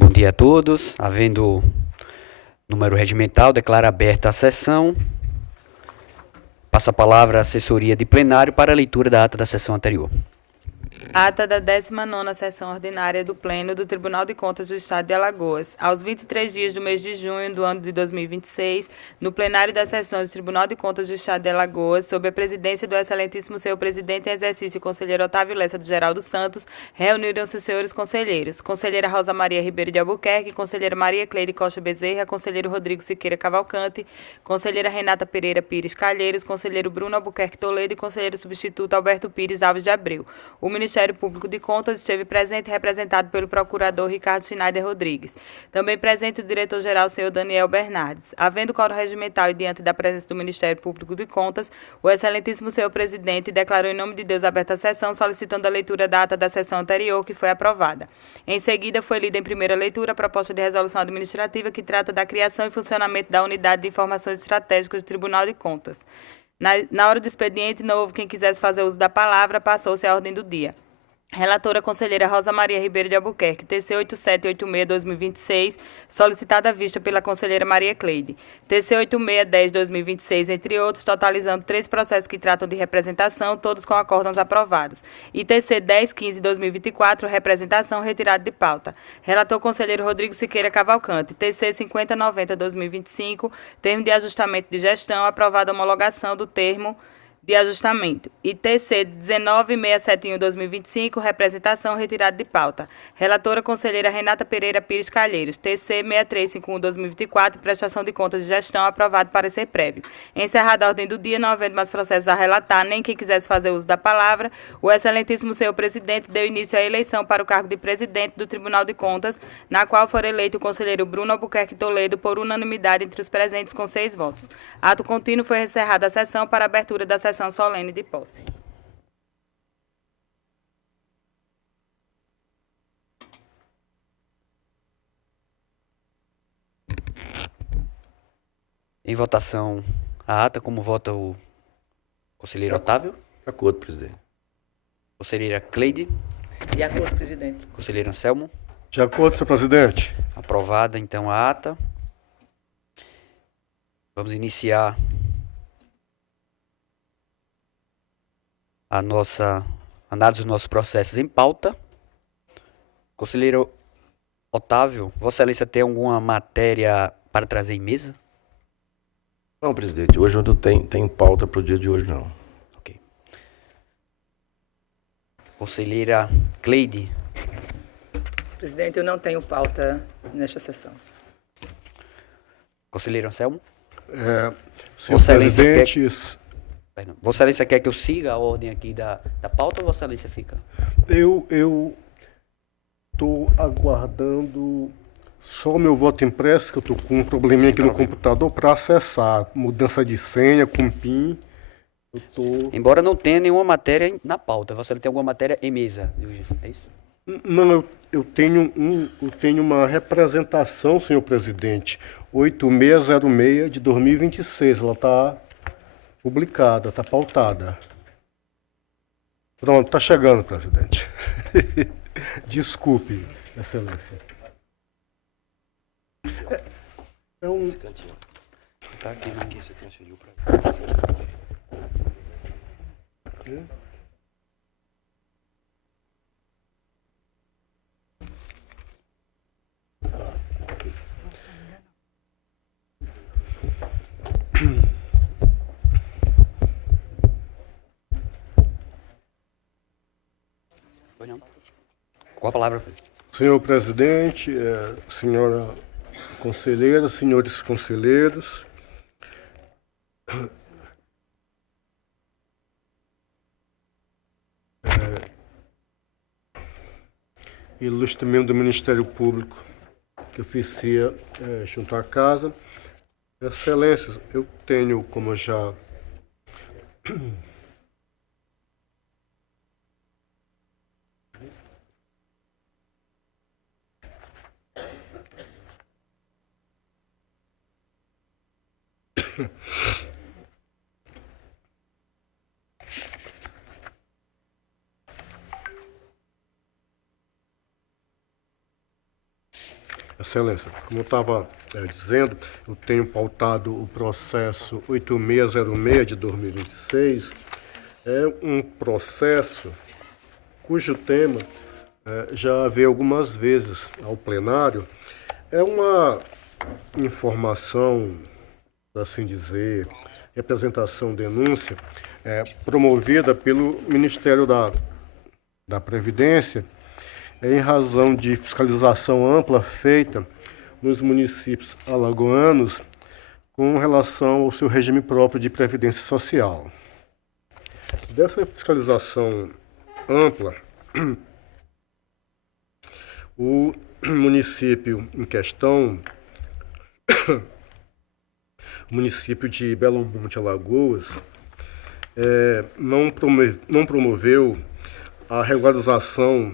Bom dia a todos. Havendo número regimental, declaro aberta a sessão. Passa a palavra à assessoria de plenário para a leitura da ata da sessão anterior. Ata da 19ª Sessão Ordinária do Pleno do Tribunal de Contas do Estado de Alagoas. Aos 23 dias do mês de junho do ano de 2026, no plenário das sessões do Tribunal de Contas do Estado de Alagoas, sob a presidência do excelentíssimo senhor presidente em exercício, conselheiro Otávio Lessa de Geraldo Santos, reuniram-se os senhores conselheiros: conselheira Rosa Maria Ribeiro de Albuquerque, conselheira Maria Cleide Costa Bezerra, conselheiro Rodrigo Siqueira Cavalcante, conselheira Renata Pereira Pires Calheiros, conselheiro Bruno Albuquerque Toledo e conselheiro substituto Alberto Pires Alves de Abreu. O Ministério Público de Contas esteve presente e representado pelo procurador Ricardo Schneider Rodrigues. Também presente o diretor-geral, senhor Daniel Bernardes. Havendo quórum regimental e diante da presença do Ministério Público de Contas, o excelentíssimo senhor presidente declarou em nome de Deus aberta a sessão, solicitando a leitura da ata da sessão anterior, que foi aprovada. Em seguida, foi lida em primeira leitura a proposta de resolução administrativa que trata da criação e funcionamento da Unidade de Informações Estratégicas do Tribunal de Contas. Na hora do expediente, não houve quem quisesse fazer uso da palavra, passou-se a ordem do dia. Relatora conselheira Rosa Maria Ribeiro de Albuquerque, TC 8786-2026, solicitada à vista pela conselheira Maria Cleide. TC 8610-2026, entre outros, totalizando 3 processos que tratam de representação, todos com acórdãos aprovados. E TC 1015-2024, representação retirada de pauta. Relator conselheiro Rodrigo Siqueira Cavalcante. TC 5090-2025, termo de ajustamento de gestão, aprovada a homologação do termo de ajustamento. E TC 19671-2025, representação retirada de pauta. Relatora conselheira Renata Pereira Pires Calheiros. TC 6351-2024, prestação de contas de gestão, aprovado parecer prévio. Encerrada a ordem do dia, não havendo mais processos a relatar, nem quem quisesse fazer uso da palavra, o excelentíssimo senhor presidente deu início à eleição para o cargo de presidente do Tribunal de Contas, na qual for eleito o conselheiro Bruno Albuquerque Toledo por unanimidade entre os presentes com 6 votos. Ato contínuo, foi encerrada a sessão para a abertura da sessão solene de posse. Em votação, a ata, como vota o conselheiro Otávio? De acordo, presidente. Conselheira Cleide? De acordo, presidente. Conselheiro Anselmo? De acordo, senhor presidente. Aprovada, então, a ata. Vamos iniciar a nossa análise dos nossos processos em pauta. Conselheiro Otávio, Vossa Excelência tem alguma matéria para trazer em mesa? Não, presidente, hoje eu não tenho pauta para o dia de hoje, não. Ok. Conselheira Cleide? Presidente, eu não tenho pauta nesta sessão. Conselheiro Anselmo? Senhor Vossa Excelência presidente, Perdão. Vossa Excelência quer que eu siga a ordem aqui da pauta ou Vossa Excelência fica? eu estou aguardando só meu voto impresso, que eu estou com um probleminha aqui no computador para acessar. Mudança de senha, com PIN. Eu tô... Embora não tenha nenhuma matéria na pauta, Vossa Excelência tem alguma matéria em mesa? É isso? Não, eu tenho uma representação, senhor presidente, 8606 de 2026. Ela está publicada, está pautada. Pronto, está chegando, presidente. Desculpe, excelência. Esse cantinho. Tá aqui, né? Aqui você transferiu para cá. Pois não. Qual a palavra? Senhor presidente, senhora conselheira, senhores conselheiros, ilustre membro do Ministério Público que oficia junto à casa, excelências, eu tenho, como já Excelência, como eu estava dizendo, eu tenho pautado o processo 8606 de 2026. É um processo cujo tema já veio algumas vezes ao plenário. É uma informação, por assim dizer, representação, denúncia, promovida pelo Ministério da Previdência, em razão de fiscalização ampla feita nos municípios alagoanos com relação ao seu regime próprio de previdência social. Dessa fiscalização ampla, o município em questão, o município de Belo Monte, Alagoas, não promoveu a regularização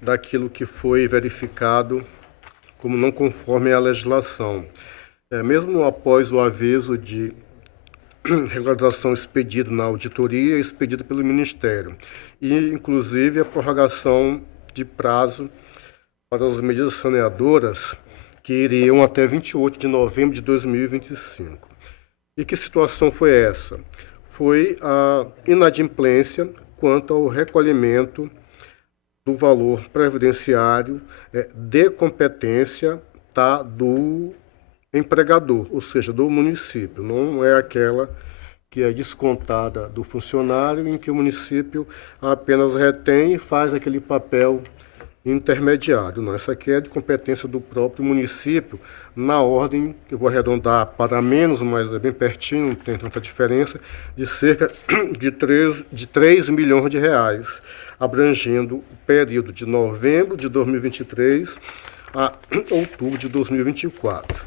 daquilo que foi verificado como não conforme à legislação. Mesmo após o aviso de regularização expedido na auditoria e expedido pelo Ministério, e inclusive a prorrogação de prazo para as medidas saneadoras que iriam até 28 de novembro de 2025. E que situação foi essa? Foi a inadimplência quanto ao recolhimento do valor previdenciário de competência do empregador, ou seja, do município. Não é aquela que é descontada do funcionário, em que o município apenas retém e faz aquele papel intermediário. Não, essa aqui é de competência do próprio município, na ordem, que eu vou arredondar para menos, mas é bem pertinho, não tem tanta diferença, de cerca de 3 milhões de reais, abrangendo o período de novembro de 2023 a outubro de 2024.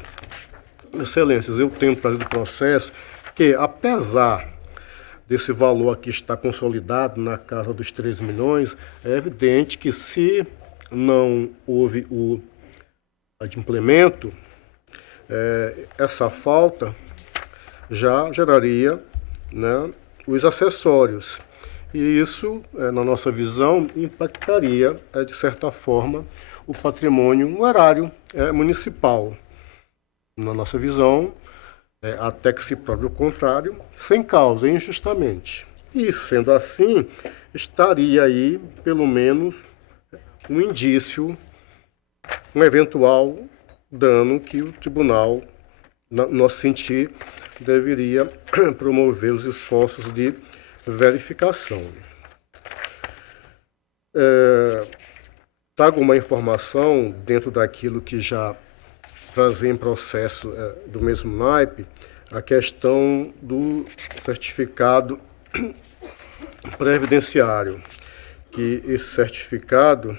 Excelências, eu tenho trazido o processo que, apesar desse valor aqui estar consolidado na casa dos 3 milhões, é evidente que se não houve o adimplemento, essa falta já geraria, né, os acessórios. E isso, na nossa visão, impactaria, de certa forma, o patrimônio numerário municipal. Na nossa visão, até que se prove o contrário, sem causa, injustamente. E, sendo assim, estaria aí, pelo menos, um indício, um eventual dano que o tribunal, no nosso sentir, deveria promover os esforços de verificação. Trago uma informação dentro daquilo que já trazia em processo do mesmo naipe, a questão do certificado previdenciário, que esse certificado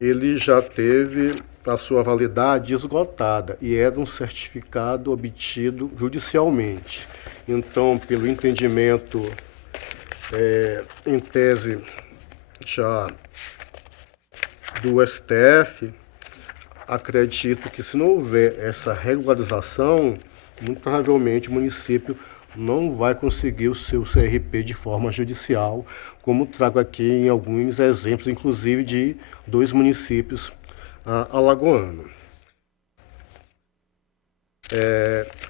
ele já teve a sua validade esgotada e era um certificado obtido judicialmente. Então, pelo entendimento, em tese, já do STF, acredito que se não houver essa regularização, muito provavelmente o município não vai conseguir o seu CRP de forma judicial, como trago aqui em alguns exemplos, inclusive de 2 municípios alagoanos.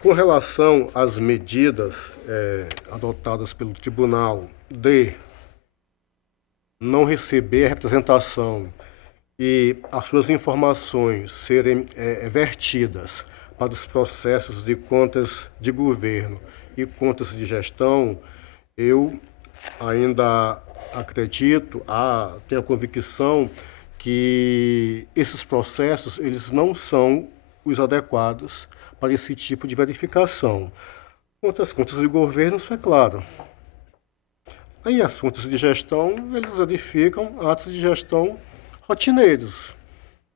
Com relação às medidas adotadas pelo tribunal de não receber a representação e as suas informações serem vertidas para os processos de contas de governo e contas de gestão, eu ainda acredito, tenho a convicção que esses processos eles não são os adequados para esse tipo de verificação. Quanto às contas de governo, isso é claro. Aí as contas de gestão, eles edificam atos de gestão rotineiros,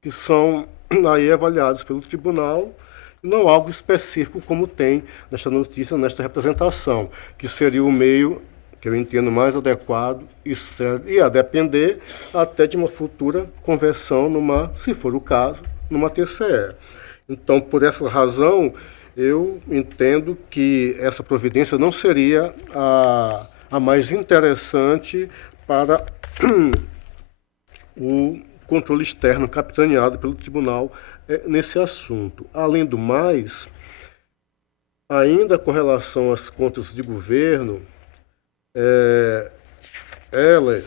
que são aí avaliados pelo tribunal, não algo específico como tem nesta notícia, nesta representação, que seria o meio que eu entendo mais adequado e a depender até de uma futura conversão, se for o caso, numa TCE. Então, por essa razão, eu entendo que essa providência não seria a mais interessante para o controle externo capitaneado pelo tribunal nesse assunto. Além do mais, ainda com relação às contas de governo, elas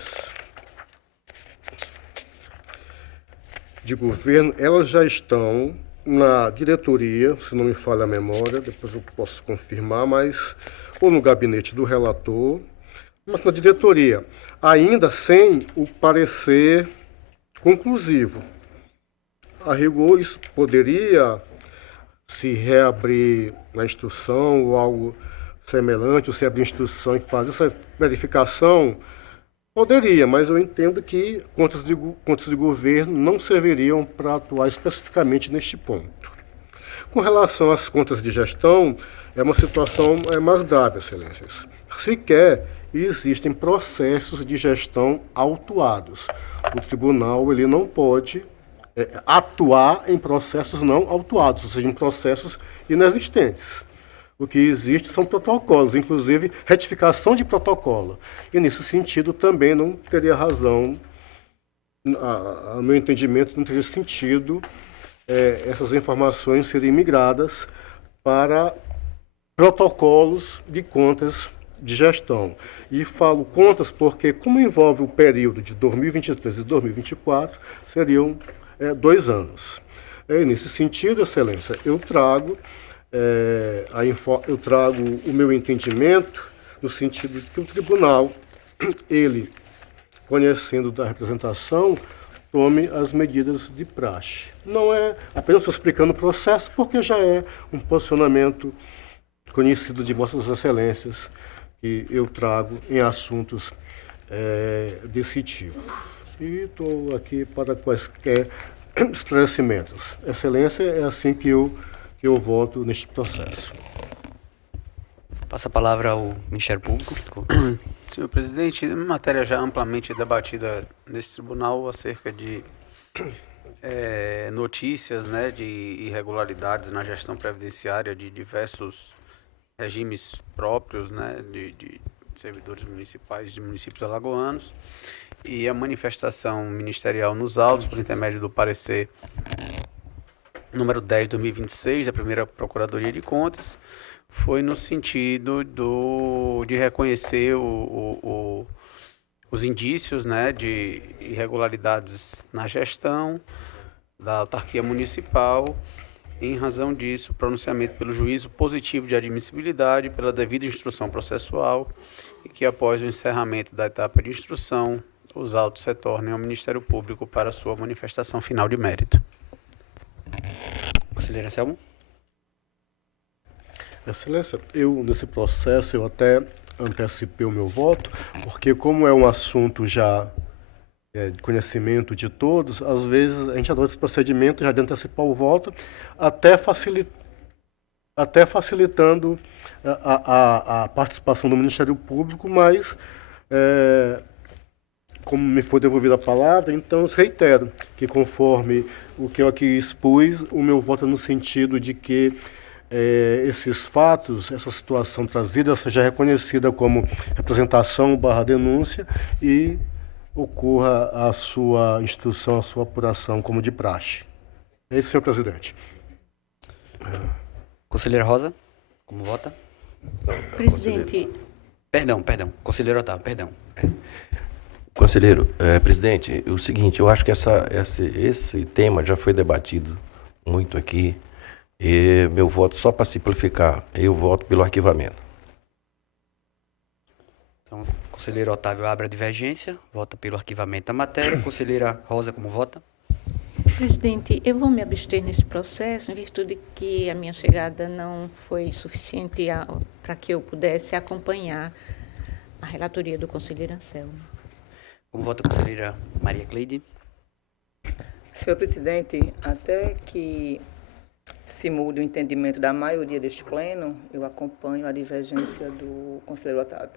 já estão na diretoria, se não me falha a memória, depois eu posso confirmar, mas ou no gabinete do relator, mas na diretoria, ainda sem o parecer conclusivo. A rigor, isso poderia se reabrir na instrução ou algo semelhante, ou se abrir instrução e fazer essa verificação. Poderia, mas eu entendo que contas de governo não serviriam para atuar especificamente neste ponto. Com relação às contas de gestão, é uma situação mais grave, excelências. Sequer existem processos de gestão autuados. O tribunal ele não pode atuar em processos não autuados, ou seja, em processos inexistentes. O que existe são protocolos, inclusive retificação de protocolo. E, nesse sentido, também não teria razão, a meu entendimento, não teria sentido essas informações serem migradas para protocolos de contas de gestão. E falo contas porque, como envolve o período de 2023 e 2024, seriam 2 anos. Nesse sentido, excelência, eu trago o meu entendimento no sentido de que o tribunal, ele, conhecendo da representação, tome as medidas de praxe. Não é apenas explicando o processo, porque já é um posicionamento conhecido de Vossas Excelências que eu trago em assuntos desse tipo. E estou aqui para quaisquer esclarecimentos. Excelência, é assim que eu voto neste processo. Passa a palavra ao Ministério Público. Senhor presidente, matéria já amplamente debatida nesse tribunal acerca de notícias, né, de irregularidades na gestão previdenciária de diversos regimes próprios, né, de servidores municipais de municípios alagoanos, e a manifestação ministerial nos autos, por intermédio do parecer número 10 de 2026, da primeira Procuradoria de Contas, foi no sentido de reconhecer os indícios, né, de irregularidades na gestão da autarquia municipal. Em razão disso, pronunciamento pelo juízo positivo de admissibilidade pela devida instrução processual e que, após o encerramento da etapa de instrução, os autos retornem ao Ministério Público para sua manifestação final de mérito. Conselheiro Anselmo. Excelência, nesse processo, eu até antecipei o meu voto, porque como é um assunto já de conhecimento de todos, às vezes a gente adota esse procedimento já de antecipar o voto, até facilitando a participação do Ministério Público, mas como me foi devolvida a palavra, então eu reitero que, conforme o que eu aqui expus, o meu voto é no sentido de que esses fatos, essa situação trazida, seja reconhecida como representação/denúncia e ocorra a sua instrução, a sua apuração como de praxe. É isso, senhor presidente. Conselheira Rosa, como vota? Presidente. Perdão. Conselheiro Otávio, perdão. Conselheiro, presidente, o seguinte, eu acho que esse tema já foi debatido muito aqui, e meu voto, só para simplificar, eu voto pelo arquivamento. Então, conselheiro Otávio abre a divergência, vota pelo arquivamento da matéria. Conselheira Rosa, como vota? Presidente, eu vou me abster nesse processo, em virtude que a minha chegada não foi suficiente para que eu pudesse acompanhar a relatoria do conselheiro Anselmo. Como vota a conselheira Maria Cleide? Senhor presidente, até que se mude o entendimento da maioria deste pleno, eu acompanho a divergência do conselheiro Otávio.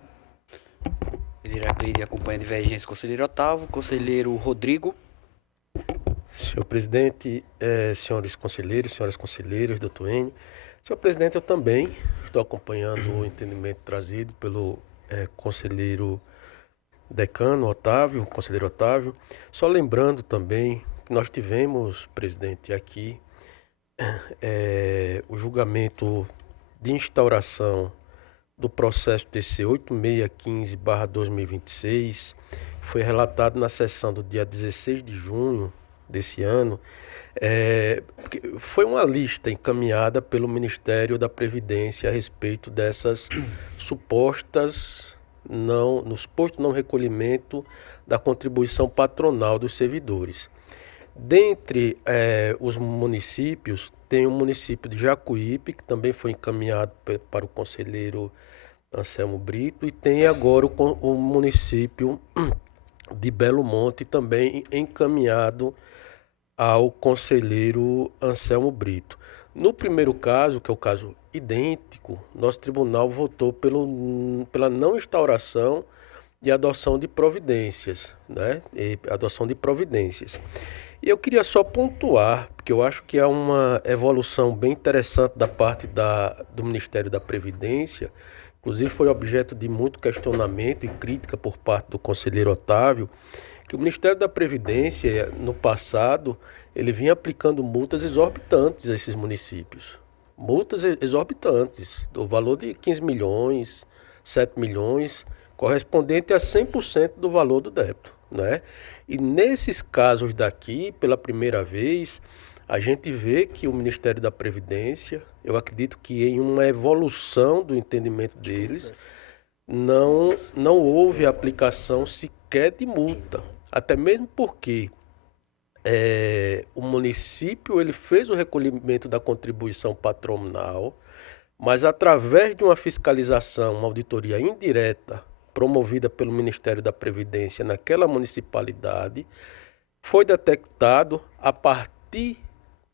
Conselheira Cleide acompanha a divergência do conselheiro Otávio. Conselheiro Rodrigo. Senhor presidente, senhores conselheiros, senhoras conselheiras, doutor N. Senhor presidente, eu também estou acompanhando o entendimento trazido pelo conselheiro decano Otávio, conselheiro Otávio. Só lembrando também que nós tivemos, presidente, aqui o julgamento de instauração do processo TC 8615/2026, foi relatado na sessão do dia 16 de junho desse ano. Foi uma lista encaminhada pelo Ministério da Previdência a respeito dessas supostos não recolhimento da contribuição patronal dos servidores. Dentre os municípios, tem o município de Jacuípe, que também foi encaminhado para o conselheiro Anselmo Brito, e tem agora o município de Belo Monte, também encaminhado ao conselheiro Anselmo Brito. No primeiro caso, que é o caso idêntico, nosso tribunal votou pela não instauração e adoção de providências, né? E eu queria só pontuar, porque eu acho que é uma evolução bem interessante da parte do Ministério da Previdência, inclusive foi objeto de muito questionamento e crítica por parte do conselheiro Otávio, que o Ministério da Previdência, no passado, ele vinha aplicando multas exorbitantes a esses municípios. Multas exorbitantes, do valor de 15 milhões, 7 milhões, correspondente a 100% do valor do débito, né? E nesses casos daqui, pela primeira vez, a gente vê que o Ministério da Previdência, eu acredito que em uma evolução do entendimento deles, não houve aplicação sequer de multa. Até mesmo porque o município ele fez o recolhimento da contribuição patronal, mas através de uma fiscalização, uma auditoria indireta, promovida pelo Ministério da Previdência naquela municipalidade, foi detectado, a partir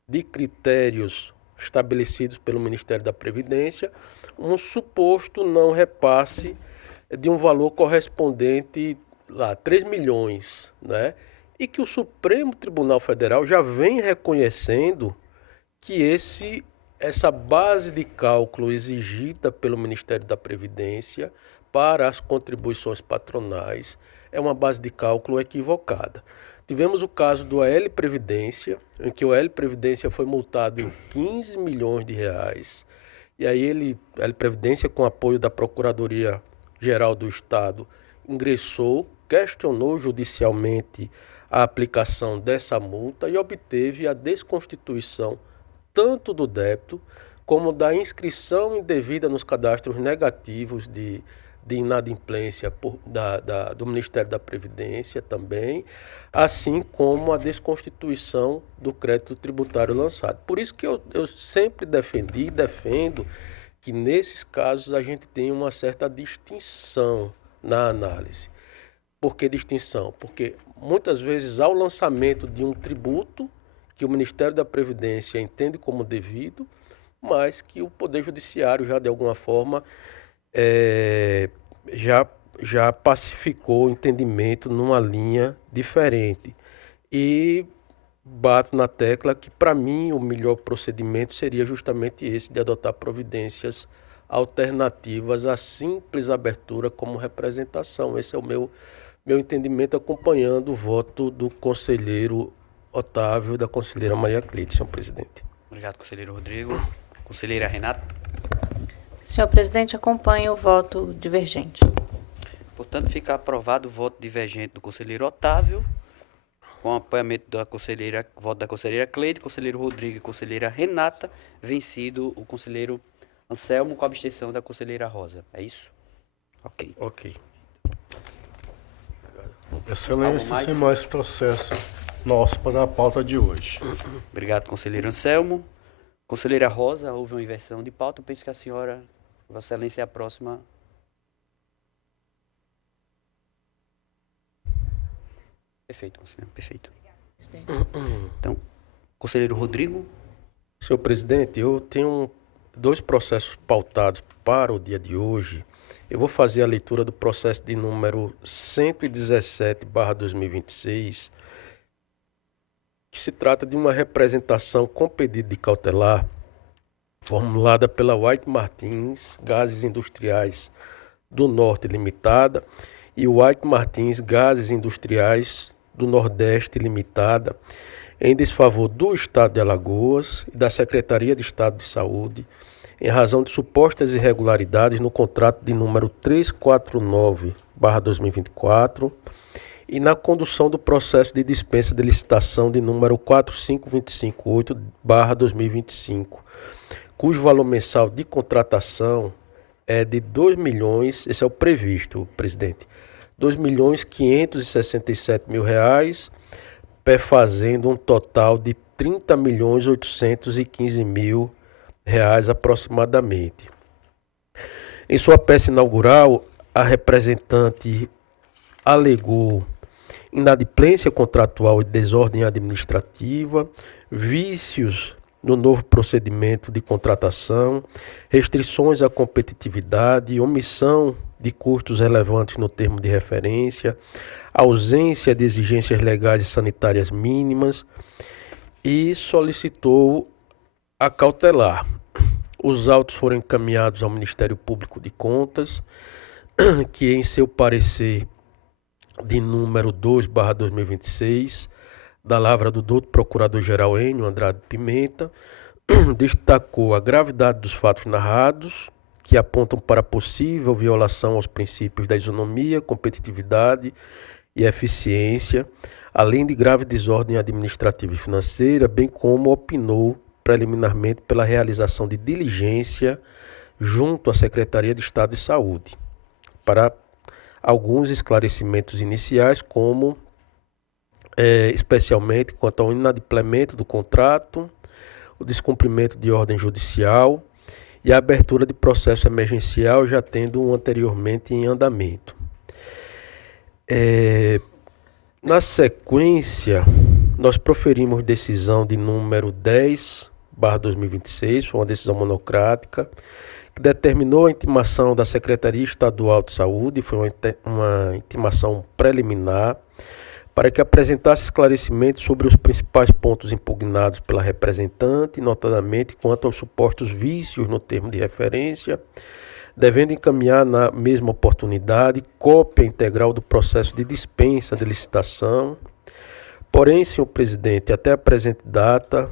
de critérios estabelecidos pelo Ministério da Previdência, um suposto não repasse de um valor correspondente a 3 milhões, né? E que o Supremo Tribunal Federal já vem reconhecendo que essa base de cálculo exigida pelo Ministério da Previdência para as contribuições patronais é uma base de cálculo equivocada. Tivemos o caso do AL Previdência, em que o AL Previdência foi multado em 15 milhões de reais, e aí a AL Previdência, com apoio da Procuradoria-Geral do Estado, ingressou, questionou judicialmente a aplicação dessa multa e obteve a desconstituição tanto do débito como da inscrição indevida nos cadastros negativos de inadimplência do Ministério da Previdência também, assim como a desconstituição do crédito tributário lançado. Por isso que eu sempre defendi e defendo que nesses casos a gente tem uma certa distinção na análise. Por que distinção? Porque muitas vezes há o lançamento de um tributo que o Ministério da Previdência entende como devido, mas que o Poder Judiciário já de alguma forma já pacificou o entendimento numa linha diferente. E bato na tecla que, para mim, o melhor procedimento seria justamente esse, de adotar providências alternativas à simples abertura como representação. Esse é o meu entendimento, acompanhando o voto do conselheiro Otávio e da conselheira Maria Cleide, senhor presidente. Obrigado, conselheiro Rodrigo. Conselheira Renata. Senhor presidente, acompanho o voto divergente. Portanto, fica aprovado o voto divergente do conselheiro Otávio, com apoiamento voto da conselheira Cleide, conselheiro Rodrigo e conselheira Renata, vencido o conselheiro Anselmo com a abstenção da conselheira Rosa. É isso? Ok. Ok. Excelência, sem mais processo nosso para a pauta de hoje. Obrigado, conselheiro Anselmo. Conselheira Rosa, houve uma inversão de pauta. Eu penso que a senhora, Vossa Excelência, é a próxima. Perfeito, conselheiro, perfeito. Então, conselheiro Rodrigo. Senhor presidente, eu tenho 2 processos pautados para o dia de hoje. Eu vou fazer a leitura do processo de número 117/2026, que se trata de uma representação com pedido de cautelar formulada pela White Martins Gases Industriais do Norte Limitada e White Martins Gases Industriais do Nordeste Limitada, em desfavor do Estado de Alagoas e da Secretaria de Estado de Saúde, em razão de supostas irregularidades no contrato de número 349/2024 e na condução do processo de dispensa de licitação de número 45258/2025, cujo valor mensal de contratação é de 2 milhões, esse é o previsto, presidente, R$ 2.567.000, perfazendo um total de R$ 30.815.000 aproximadamente. Em sua peça inaugural, a representante alegou inadimplência contratual e desordem administrativa, vícios no novo procedimento de contratação, restrições à competitividade, omissão de custos relevantes no termo de referência, ausência de exigências legais e sanitárias mínimas e solicitou a cautelar. Os autos foram encaminhados ao Ministério Público de Contas, que em seu parecer de número 2/2026, da lavra do doutor Procurador-Geral Enio Andrade Pimenta, destacou a gravidade dos fatos narrados, que apontam para possível violação aos princípios da isonomia, competitividade e eficiência, além de grave desordem administrativa e financeira, bem como opinou preliminarmente pela realização de diligência junto à Secretaria de Estado de Saúde, para alguns esclarecimentos iniciais, como especialmente quanto ao inadimplemento do contrato, o descumprimento de ordem judicial e a abertura de processo emergencial, já tendo um anteriormente em andamento. Na sequência, nós proferimos decisão de número 10/2026, foi uma decisão monocrática, que determinou a intimação da Secretaria Estadual de Saúde, foi uma intimação preliminar, para que apresentasse esclarecimentos sobre os principais pontos impugnados pela representante, notadamente quanto aos supostos vícios no termo de referência, devendo encaminhar na mesma oportunidade cópia integral do processo de dispensa de licitação. Porém, senhor presidente, até a presente data,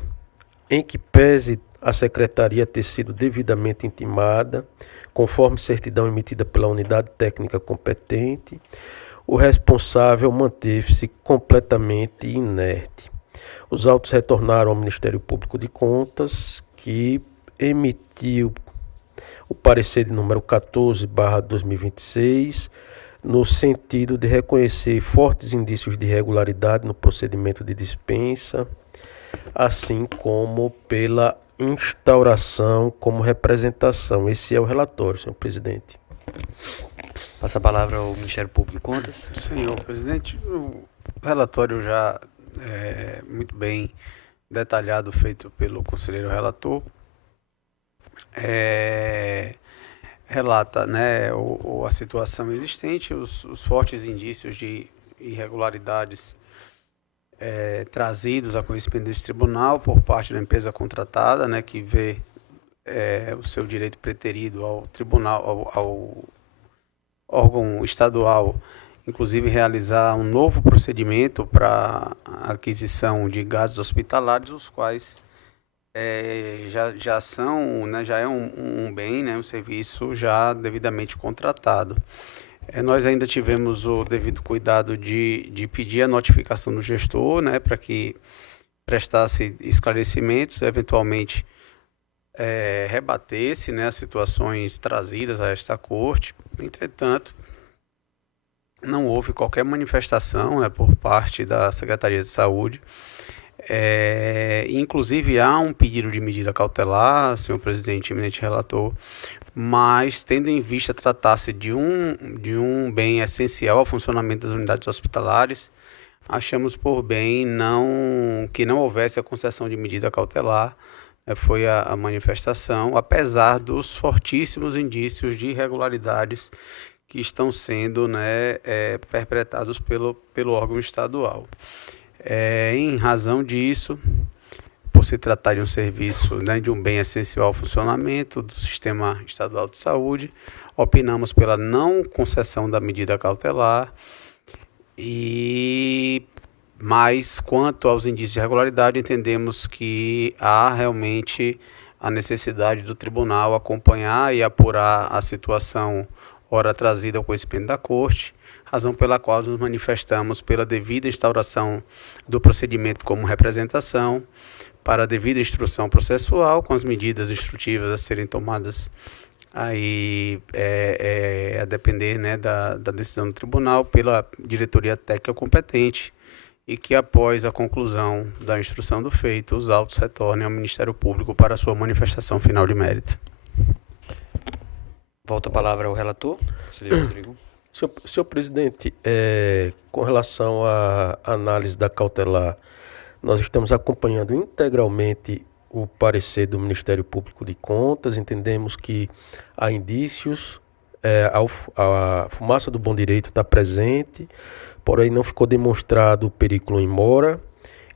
em que pese a Secretaria ter sido devidamente intimada, conforme certidão emitida pela unidade técnica competente, o responsável manteve-se completamente inerte. Os autos retornaram ao Ministério Público de Contas, que emitiu o parecer de número 14/2026, no sentido de reconhecer fortes indícios de irregularidade no procedimento de dispensa, assim como pela instauração como representação. Esse é o relatório, senhor presidente. Passa a palavra ao Ministério Público de Contas. Senhor presidente, o relatório já é muito bem detalhado, feito pelo conselheiro relator, relata, né, a situação existente, os fortes indícios de irregularidades trazidos a conhecimento deste tribunal por parte da empresa contratada, né, que vê o seu direito preterido ao tribunal, ao órgão estadual, inclusive realizar um novo procedimento para a aquisição de gases hospitalares, os quais já são, né, já é um bem, né, um serviço já devidamente contratado. Nós ainda tivemos o devido cuidado de pedir a notificação do gestor, né, para que prestasse esclarecimentos, eventualmente rebatesse, né, as situações trazidas a esta corte. Entretanto, não houve qualquer manifestação, né, por parte da Secretaria de Saúde. Inclusive há um pedido de medida cautelar, senhor presidente, eminente relator, mas tendo em vista tratar-se de um bem essencial ao funcionamento das unidades hospitalares, achamos por bem que não houvesse a concessão de medida cautelar. Foi a manifestação, apesar dos fortíssimos indícios de irregularidades que estão sendo, né, perpetrados pelo órgão estadual. Em razão disso, por se tratar de um serviço, né, de um bem essencial ao funcionamento do Sistema Estadual de Saúde, opinamos pela não concessão da medida cautelar. Mas quanto aos indícios de irregularidade, entendemos que há realmente a necessidade do tribunal acompanhar e apurar a situação ora trazida ao conhecimento da Corte, razão pela qual nos manifestamos pela devida instauração do procedimento como representação, para a devida instrução processual, com as medidas instrutivas a serem tomadas aí a depender, né, da decisão do tribunal pela diretoria técnica competente, e que após a conclusão da instrução do feito, os autos retornem ao Ministério Público para sua manifestação final de mérito. Volta a palavra ao relator, conselheiro Rodrigo. Senhor presidente, com relação à análise da cautelar, nós estamos acompanhando integralmente o parecer do Ministério Público de Contas. Entendemos que há indícios, a fumaça do bom direito está presente, porém não ficou demonstrado o perículo em mora,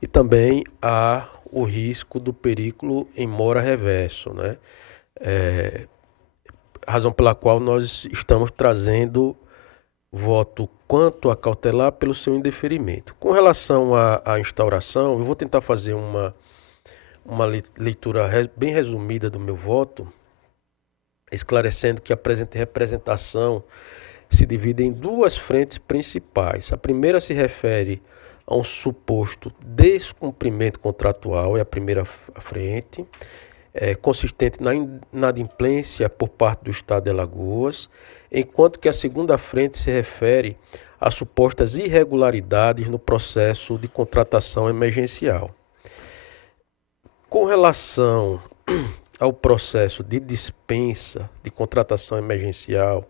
e também há o risco do perículo em mora reverso, né? Razão pela qual nós estamos trazendo voto quanto a cautelar pelo seu indeferimento. Com relação à instauração, eu vou tentar fazer uma leitura bem resumida do meu voto, esclarecendo que a presente representação se divide em duas frentes principais. A primeira se refere a um suposto descumprimento contratual, é a primeira frente, consistente na inadimplência por parte do Estado de Alagoas, enquanto que a segunda frente se refere a supostas irregularidades no processo de contratação emergencial. Com relação ao processo de dispensa de contratação emergencial,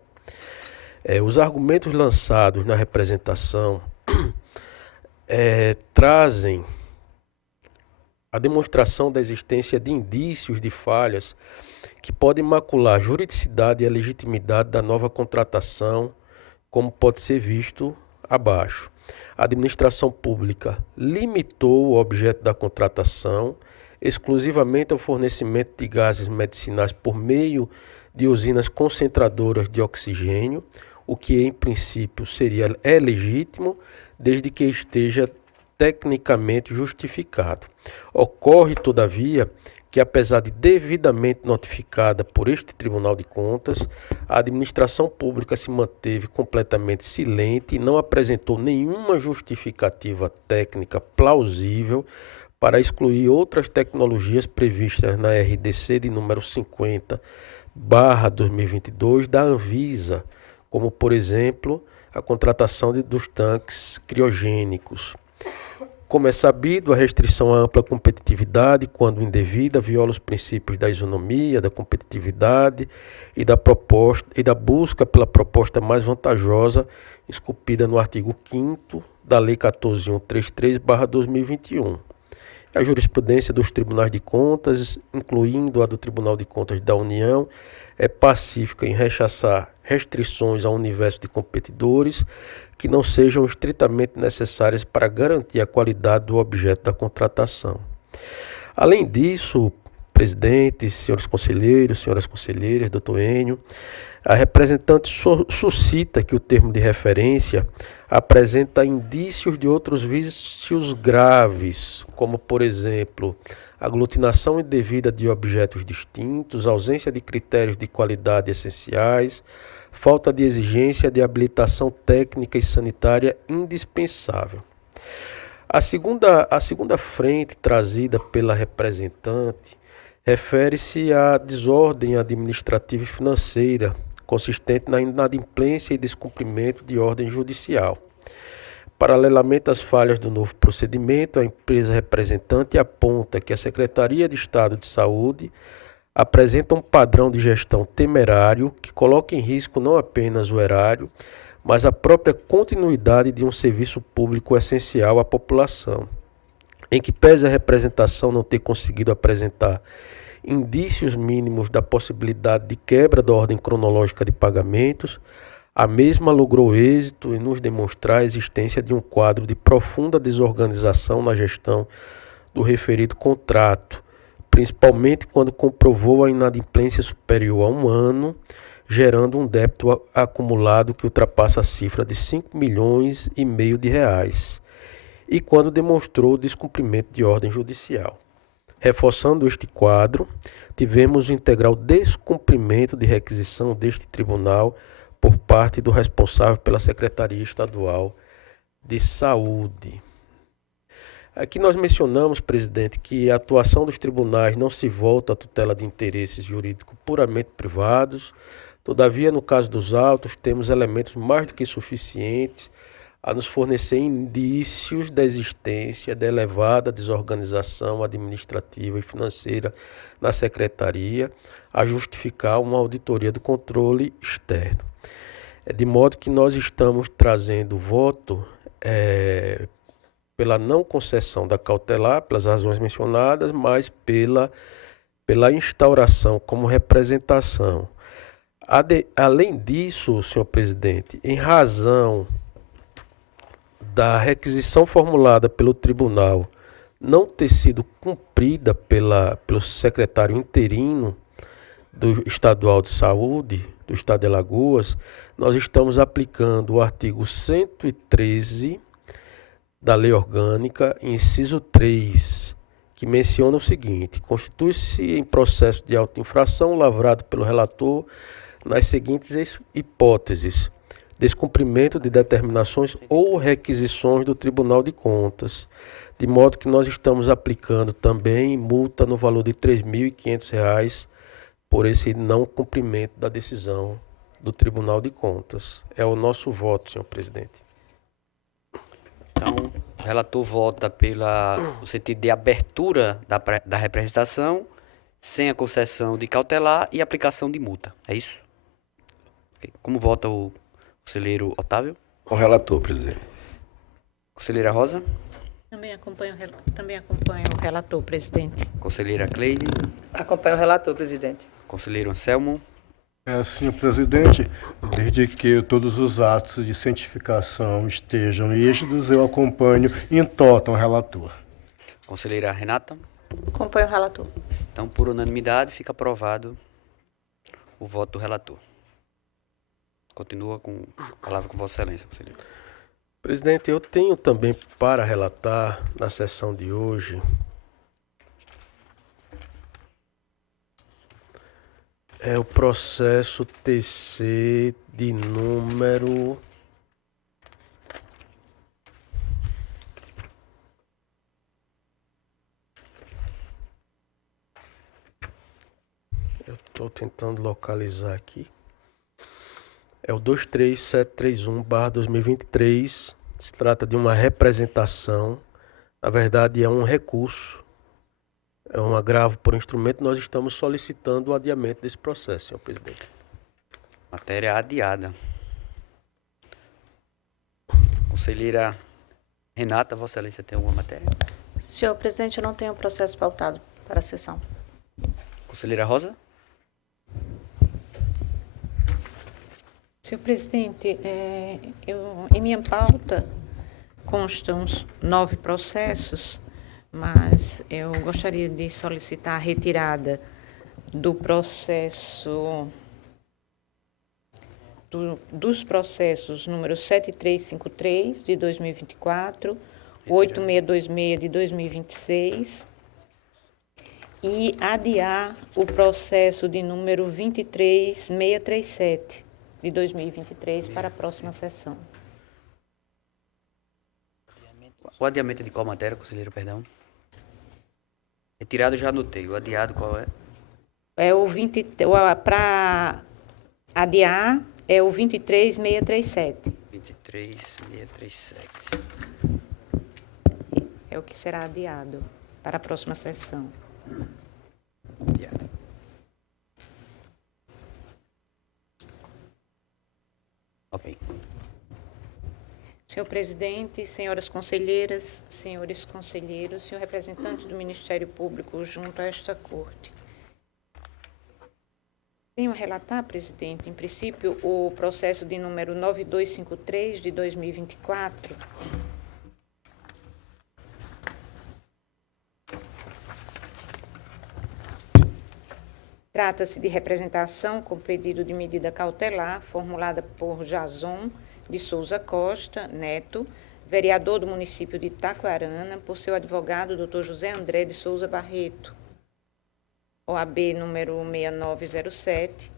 os argumentos lançados na representação trazem a demonstração da existência de indícios de falhas que podem macular a juridicidade e a legitimidade da nova contratação, como pode ser visto abaixo. A administração pública limitou o objeto da contratação exclusivamente ao fornecimento de gases medicinais por meio de usinas concentradoras de oxigênio, o que em princípio é legítimo, desde que esteja tecnicamente justificado. Ocorre, todavia, que apesar de devidamente notificada por este Tribunal de Contas, a administração pública se manteve completamente silente e não apresentou nenhuma justificativa técnica plausível para excluir outras tecnologias previstas na RDC de número 50/2022 da Anvisa, como, por exemplo, a contratação dos tanques criogênicos. Como é sabido, a restrição à ampla competitividade, quando indevida, viola os princípios da isonomia, da competitividade e da busca pela proposta mais vantajosa, esculpida no artigo 5º da Lei 14.133/2021. A jurisprudência dos tribunais de contas, incluindo a do Tribunal de Contas da União, é pacífica em rechaçar restrições ao universo de competidores que não sejam estritamente necessárias para garantir a qualidade do objeto da contratação. Além disso, presidente, senhores conselheiros, senhoras conselheiras, doutor Enio, a representante suscita que o termo de referência apresenta indícios de outros vícios graves, como, por exemplo, aglutinação indevida de objetos distintos, ausência de critérios de qualidade essenciais, falta de exigência de habilitação técnica e sanitária indispensável. A segunda frente trazida pela representante refere-se à desordem administrativa e financeira, consistente na inadimplência e descumprimento de ordem judicial. Paralelamente às falhas do novo procedimento, a empresa representante aponta que a Secretaria de Estado de Saúde apresenta um padrão de gestão temerário que coloca em risco não apenas o erário, mas a própria continuidade de um serviço público essencial à população, em que pese a representação não ter conseguido apresentar indícios mínimos da possibilidade de quebra da ordem cronológica de pagamentos, a mesma logrou êxito em nos demonstrar a existência de um quadro de profunda desorganização na gestão do referido contrato, principalmente quando comprovou a inadimplência superior a 1 ano, gerando um débito acumulado que ultrapassa a cifra de R$5,5 milhões de reais, e quando demonstrou descumprimento de ordem judicial. Reforçando este quadro, tivemos o integral descumprimento de requisição deste tribunal por parte do responsável pela Secretaria Estadual de Saúde. Aqui nós mencionamos, presidente, que a atuação dos tribunais não se volta à tutela de interesses jurídicos puramente privados. Todavia, no caso dos autos, temos elementos mais do que suficientes a nos fornecer indícios da existência de elevada desorganização administrativa e financeira na Secretaria, a justificar uma auditoria do controle externo. De modo que nós estamos trazendo voto pela não concessão da cautelar, pelas razões mencionadas, mas pela instauração como representação. Além disso, senhor presidente, em razão da requisição formulada pelo tribunal não ter sido cumprida pelo secretário interino do Estadual de Saúde, do Estado de Alagoas, nós estamos aplicando o artigo 113 da Lei Orgânica, inciso 3, que menciona o seguinte: constitui-se em processo de auto-infração lavrado pelo relator nas seguintes hipóteses: descumprimento de determinações ou requisições do Tribunal de Contas, de modo que nós estamos aplicando também multa no valor de R$ 3.500 por esse não cumprimento da decisão do Tribunal de Contas. É o nosso voto, senhor presidente. Então, o relator vota no sentido de abertura da representação, sem a concessão de cautelar e aplicação de multa. É isso? Okay. Como vota o conselheiro Otávio? O relator, presidente. Conselheira Rosa? Também acompanho o relator, presidente. Conselheira Cleide? Acompanho o relator, presidente. Conselheiro Anselmo? Senhor presidente, desde que todos os atos de cientificação estejam rígidos, eu acompanho em total o relator. Conselheira Renata? Acompanho o relator. Então, por unanimidade, fica aprovado o voto do relator. Continua com a palavra com Vossa Excelência, conselheiro. Presidente, eu tenho também para relatar na sessão de hoje o processo TC de número 23731/2023. Se trata de uma representação, na verdade é um recurso. É um agravo por instrumento, nós estamos solicitando o adiamento desse processo, senhor presidente. Matéria adiada. Conselheira Renata, Vossa Excelência tem alguma matéria? Senhor presidente, eu não tenho processo pautado para a sessão. Conselheira Rosa? Senhor presidente, em minha pauta constam 9 processos, mas eu gostaria de solicitar a retirada do processo, dos processos número 7353 de 2024, 8626 de 2026 e adiar o processo de número 23637 de 2023 para a próxima sessão. O adiamento é de qual matéria, conselheiro, perdão? Retirado já anotei. O adiado qual é? Para adiar é o 23637. 23637. É o que será adiado para a próxima sessão. Adiado. Ok. Senhor presidente, senhoras conselheiras, senhores conselheiros, senhor representante do Ministério Público junto a esta corte. Tenho a relatar, presidente, em princípio, o processo de número 9253 de 2024. Trata-se de representação com pedido de medida cautelar formulada por Jason de Souza Costa Neto, vereador do município de Itacoarana, por seu advogado, Dr. José André de Souza Barreto, OAB número 6907,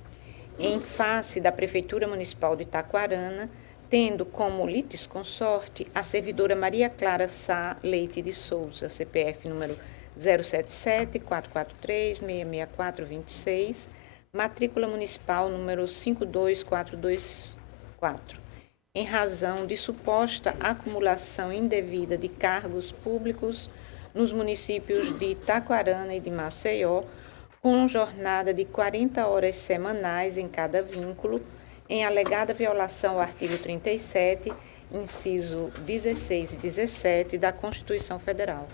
em face da Prefeitura Municipal de Itacoarana, tendo como litisconsorte a servidora Maria Clara Sá Leite de Souza, CPF número 077-443-66426, matrícula municipal número 52424, em razão de suposta acumulação indevida de cargos públicos nos municípios de Itacoarana e de Maceió, com jornada de 40 horas semanais em cada vínculo, em alegada violação ao artigo 37, inciso 16 e 17 da Constituição Federal.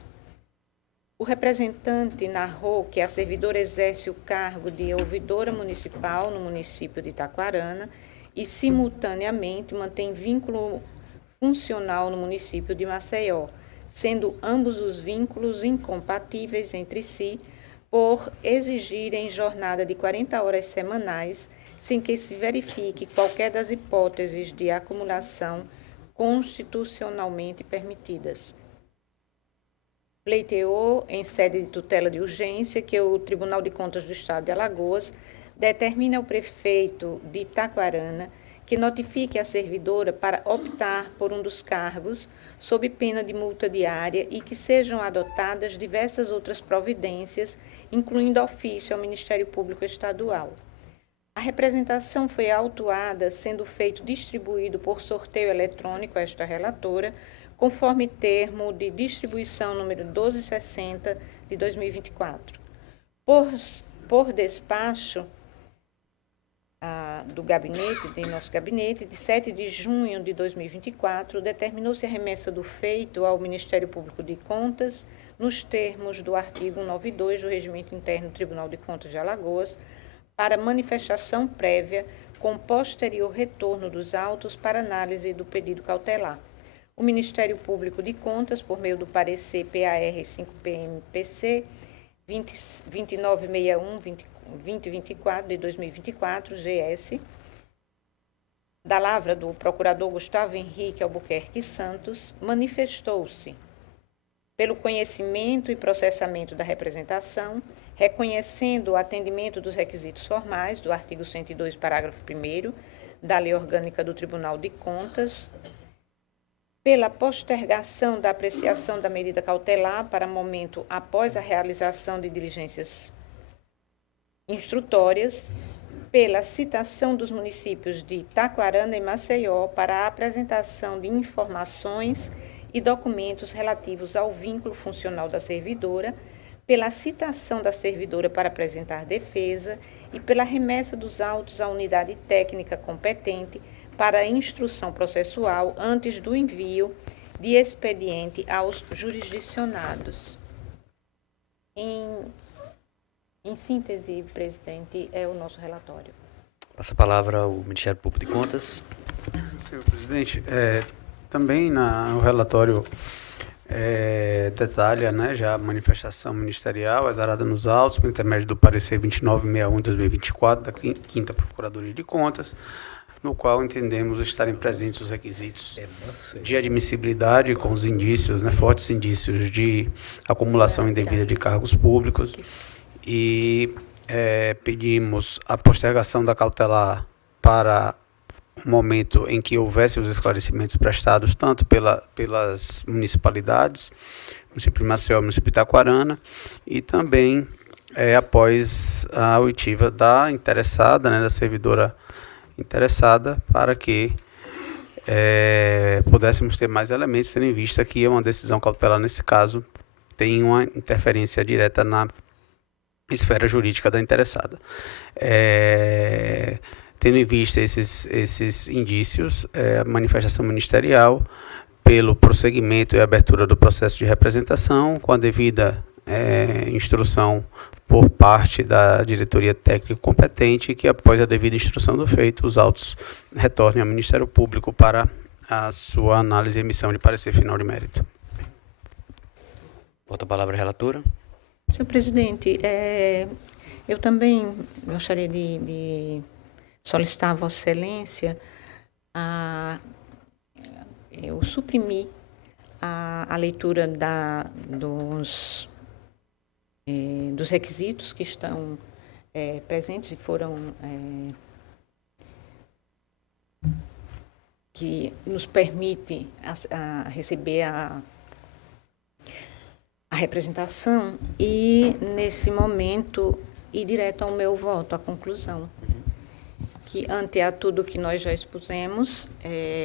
O representante narrou que a servidora exerce o cargo de ouvidora municipal no município de Itacoarana e, simultaneamente, mantém vínculo funcional no município de Maceió, sendo ambos os vínculos incompatíveis entre si por exigirem jornada de 40 horas semanais, sem que se verifique qualquer das hipóteses de acumulação constitucionalmente permitidas. Pleiteou, em sede de tutela de urgência, que o Tribunal de Contas do Estado de Alagoas determine ao prefeito de Itacoarana que notifique a servidora para optar por um dos cargos, sob pena de multa diária, e que sejam adotadas diversas outras providências, incluindo ofício ao Ministério Público Estadual. A representação foi autuada, sendo feito distribuído por sorteio eletrônico a esta relatora, conforme termo de distribuição número 1260 de 2024. Por despacho do gabinete, de nosso gabinete, de 7 de junho de 2024, determinou-se a remessa do feito ao Ministério Público de Contas, nos termos do artigo 192 do Regimento Interno do Tribunal de Contas de Alagoas, para manifestação prévia, com posterior retorno dos autos para análise do pedido cautelar. O Ministério Público de Contas, por meio do parecer PAR 5PMPC 2961-2024 de 2024, GS, da lavra do procurador Gustavo Henrique Albuquerque Santos, manifestou-se pelo conhecimento e processamento da representação, reconhecendo o atendimento dos requisitos formais do artigo 102, parágrafo 1º da Lei Orgânica do Tribunal de Contas, pela postergação da apreciação da medida cautelar para momento após a realização de diligências instrutórias, pela citação dos municípios de Itacoarana e Maceió para a apresentação de informações e documentos relativos ao vínculo funcional da servidora, pela citação da servidora para apresentar defesa e pela remessa dos autos à unidade técnica competente para a instrução processual antes do envio de expediente aos jurisdicionados. Em síntese, presidente, é o nosso relatório. Passa a palavra ao Ministério Público de Contas. Senhor presidente, também no relatório detalha, né, já a manifestação ministerial exarada nos autos, por intermédio do parecer 2961/2024 da 5ª Procuradoria de Contas, no qual entendemos estarem presentes os requisitos de admissibilidade com os indícios, né, fortes indícios de acumulação indevida de cargos públicos, e pedimos a postergação da cautelar para o momento em que houvesse os esclarecimentos prestados tanto pelas municipalidades, município de Maceió e município de Itacoarana, e também após a oitiva da interessada, né, da servidora interessada, para que pudéssemos ter mais elementos, tendo em vista que uma decisão cautelar, nesse caso, tem uma interferência direta na esfera jurídica da interessada. Tendo em vista esses indícios, a manifestação ministerial, pelo prosseguimento e abertura do processo de representação, com a devida instrução por parte da diretoria técnica competente, que após a devida instrução do feito, os autos retornem ao Ministério Público para a sua análise e emissão de parecer final de mérito. Volta a palavra à relatora. Senhor presidente, Eu também gostaria de solicitar a Vossa Excelência eu suprimir a leitura dos requisitos que estão presentes e foram que nos permite receber a representação e, nesse momento, ir direto ao meu voto, à conclusão. Que, ante a tudo que nós já expusemos,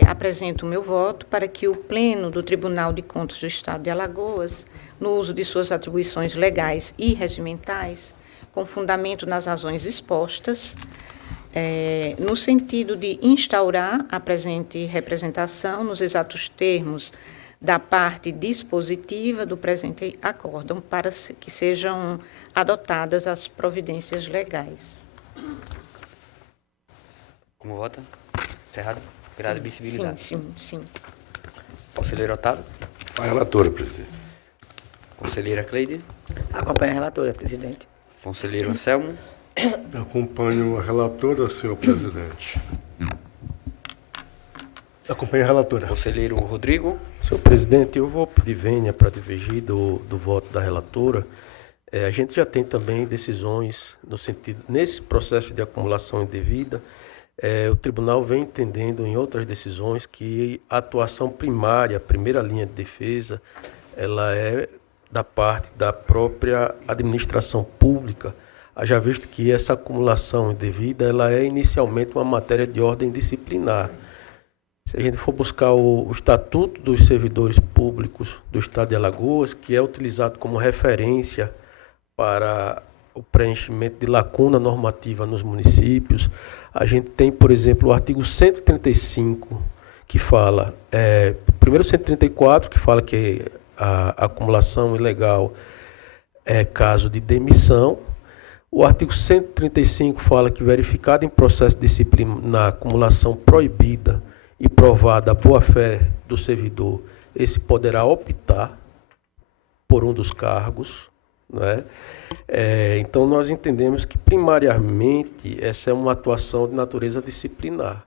apresento o meu voto para que o Pleno do Tribunal de Contas do Estado de Alagoas, no uso de suas atribuições legais e regimentais, com fundamento nas razões expostas, no sentido de instaurar a presente representação nos exatos termos da parte dispositiva do presente acórdão, para que sejam adotadas as providências legais. Como vota? Cerrado? Grado de admissibilidade. Sim. Conselheiro Otávio? A relatora, presidente. Conselheira Cleide? Acompanho a relatora, presidente. Conselheiro Anselmo? Acompanho a relatora, senhor presidente. Acompanho a relatora. Conselheiro Rodrigo? Senhor presidente, eu vou pedir vênia para divergir do voto da relatora. A gente já tem também decisões no sentido, nesse processo de acumulação indevida, o tribunal vem entendendo em outras decisões que a atuação primária, a primeira linha de defesa, ela é da parte da própria administração pública, haja visto que essa acumulação indevida ela é inicialmente uma matéria de ordem disciplinar. Se a gente for buscar o Estatuto dos Servidores Públicos do Estado de Alagoas, que é utilizado como referência para o preenchimento de lacuna normativa nos municípios, a gente tem, por exemplo, o artigo 135, que fala, primeiro 134, que fala que a acumulação ilegal é caso de demissão. O artigo 135 fala que, verificado em processo disciplinar acumulação proibida e provada a boa-fé do servidor, esse poderá optar por um dos cargos, né? Então, nós entendemos que, primariamente, essa é uma atuação de natureza disciplinar.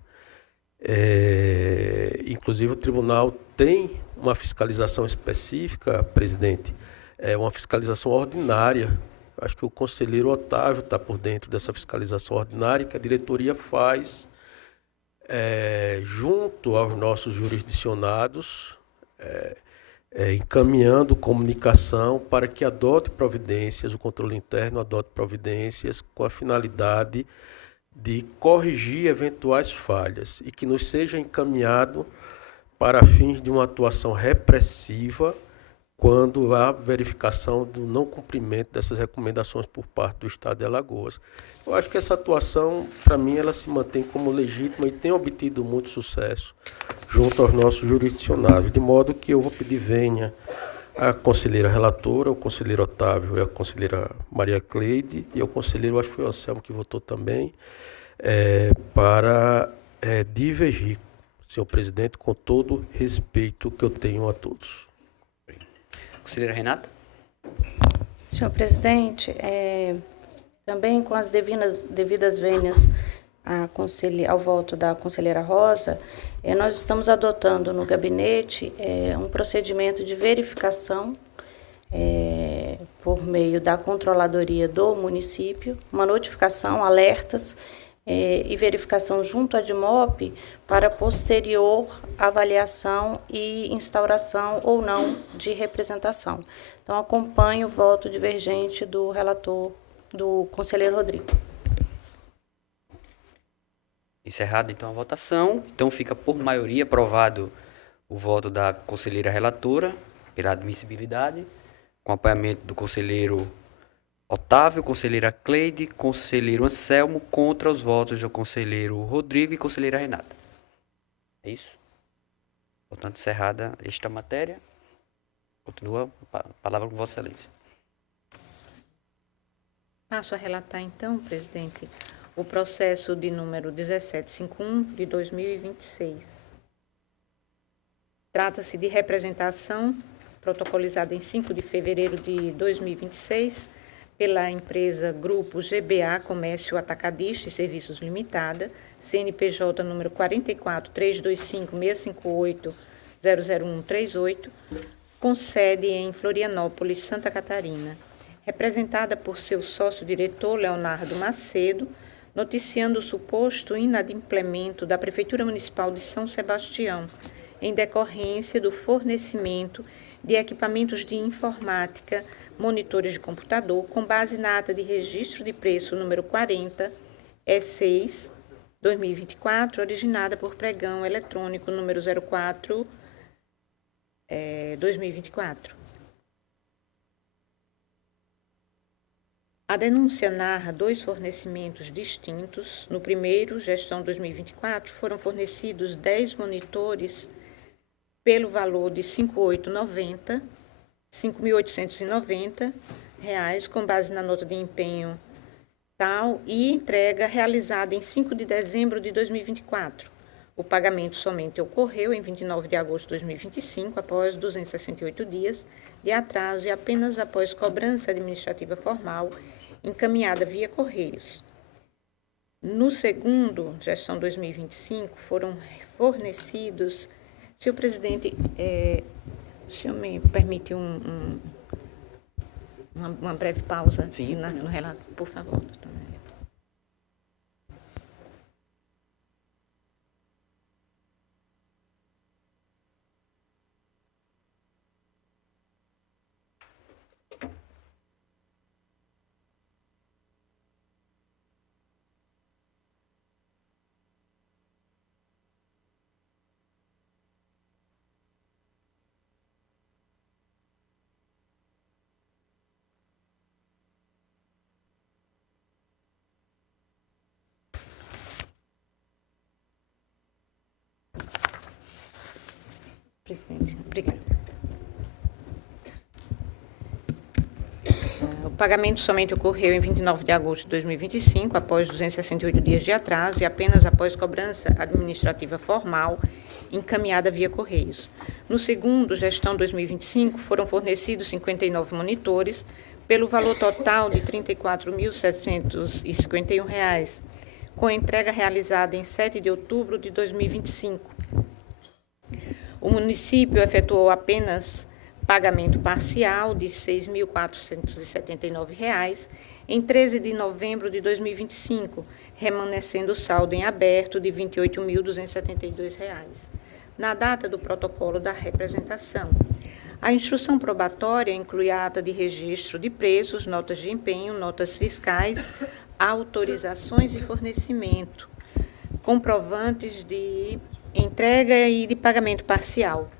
Inclusive, o tribunal tem uma fiscalização específica, presidente, uma fiscalização ordinária. Acho que o conselheiro Otávio está por dentro dessa fiscalização ordinária que a diretoria faz junto aos nossos jurisdicionados, encaminhando comunicação para que adote providências, o controle interno adote providências com a finalidade de corrigir eventuais falhas e que nos seja encaminhado para fins de uma atuação repressiva quando há verificação do não cumprimento dessas recomendações por parte do Estado de Alagoas. Eu acho que essa atuação, para mim, ela se mantém como legítima e tem obtido muito sucesso junto aos nossos jurisdicionados, de modo que eu vou pedir vênia à conselheira relatora, ao conselheiro Otávio e à conselheira Maria Cleide, e ao conselheiro, acho que foi o Anselmo que votou também, para divergir, senhor presidente, com todo respeito que eu tenho a todos. Conselheira Renata? Senhor presidente, também com as devidas vênias ao voto da conselheira Rosa, nós estamos adotando no gabinete um procedimento de verificação por meio da controladoria do município, uma notificação, alertas e verificação junto à DIMOP para posterior avaliação e instauração ou não de representação. Então, acompanho o voto divergente do relator, do conselheiro Rodrigo. Encerrada, então, a votação. Então, fica por maioria aprovado o voto da conselheira relatora pela admissibilidade, com acompanhamento do conselheiro Otávio, conselheira Cleide, conselheiro Anselmo, contra os votos do conselheiro Rodrigo e conselheira Renata. É isso? Portanto, encerrada esta matéria. Continua a palavra com Vossa Excelência. Passo a relatar, então, presidente, o processo de número 1751 de 2026. Trata-se de representação protocolizada em 5 de fevereiro de 2026, pela empresa Grupo GBA Comércio Atacadista e Serviços Limitada, CNPJ número 44-325-658-00138, com sede em Florianópolis, Santa Catarina, representada por seu sócio-diretor Leonardo Macedo, noticiando o suposto inadimplemento da Prefeitura Municipal de São Sebastião, em decorrência do fornecimento de equipamentos de informática, monitores de computador, com base na ata de registro de preço número 40, E6, 2024, originada por pregão eletrônico número 04, 2024. A denúncia narra 2 fornecimentos distintos. No primeiro, gestão 2024, foram fornecidos 10 monitores pelo valor de R$ 5.890, com base na nota de empenho tal, e entrega realizada em 5 de dezembro de 2024. O pagamento somente ocorreu em 29 de agosto de 2025, após 268 dias de atraso e apenas após cobrança administrativa formal encaminhada via Correios. No segundo, gestão 2025, foram fornecidos... Senhor presidente, o senhor me permite uma breve pausa no relato, por favor, doutora Maria. Presidente, obrigada. O pagamento somente ocorreu em 29 de agosto de 2025, após 268 dias de atraso e apenas após cobrança administrativa formal encaminhada via Correios. No segundo, gestão 2025, foram fornecidos 59 monitores pelo valor total de R$ 34.751, com entrega realizada em 7 de outubro de 2025. O município efetuou apenas pagamento parcial de R$ 6.479 em 13 de novembro de 2025, remanescendo o saldo em aberto de R$ 28.272. Na data do protocolo da representação, a instrução probatória inclui a ata de registro de preços, notas de empenho, notas fiscais, autorizações de fornecimento, comprovantes de entrega e de pagamento parcial.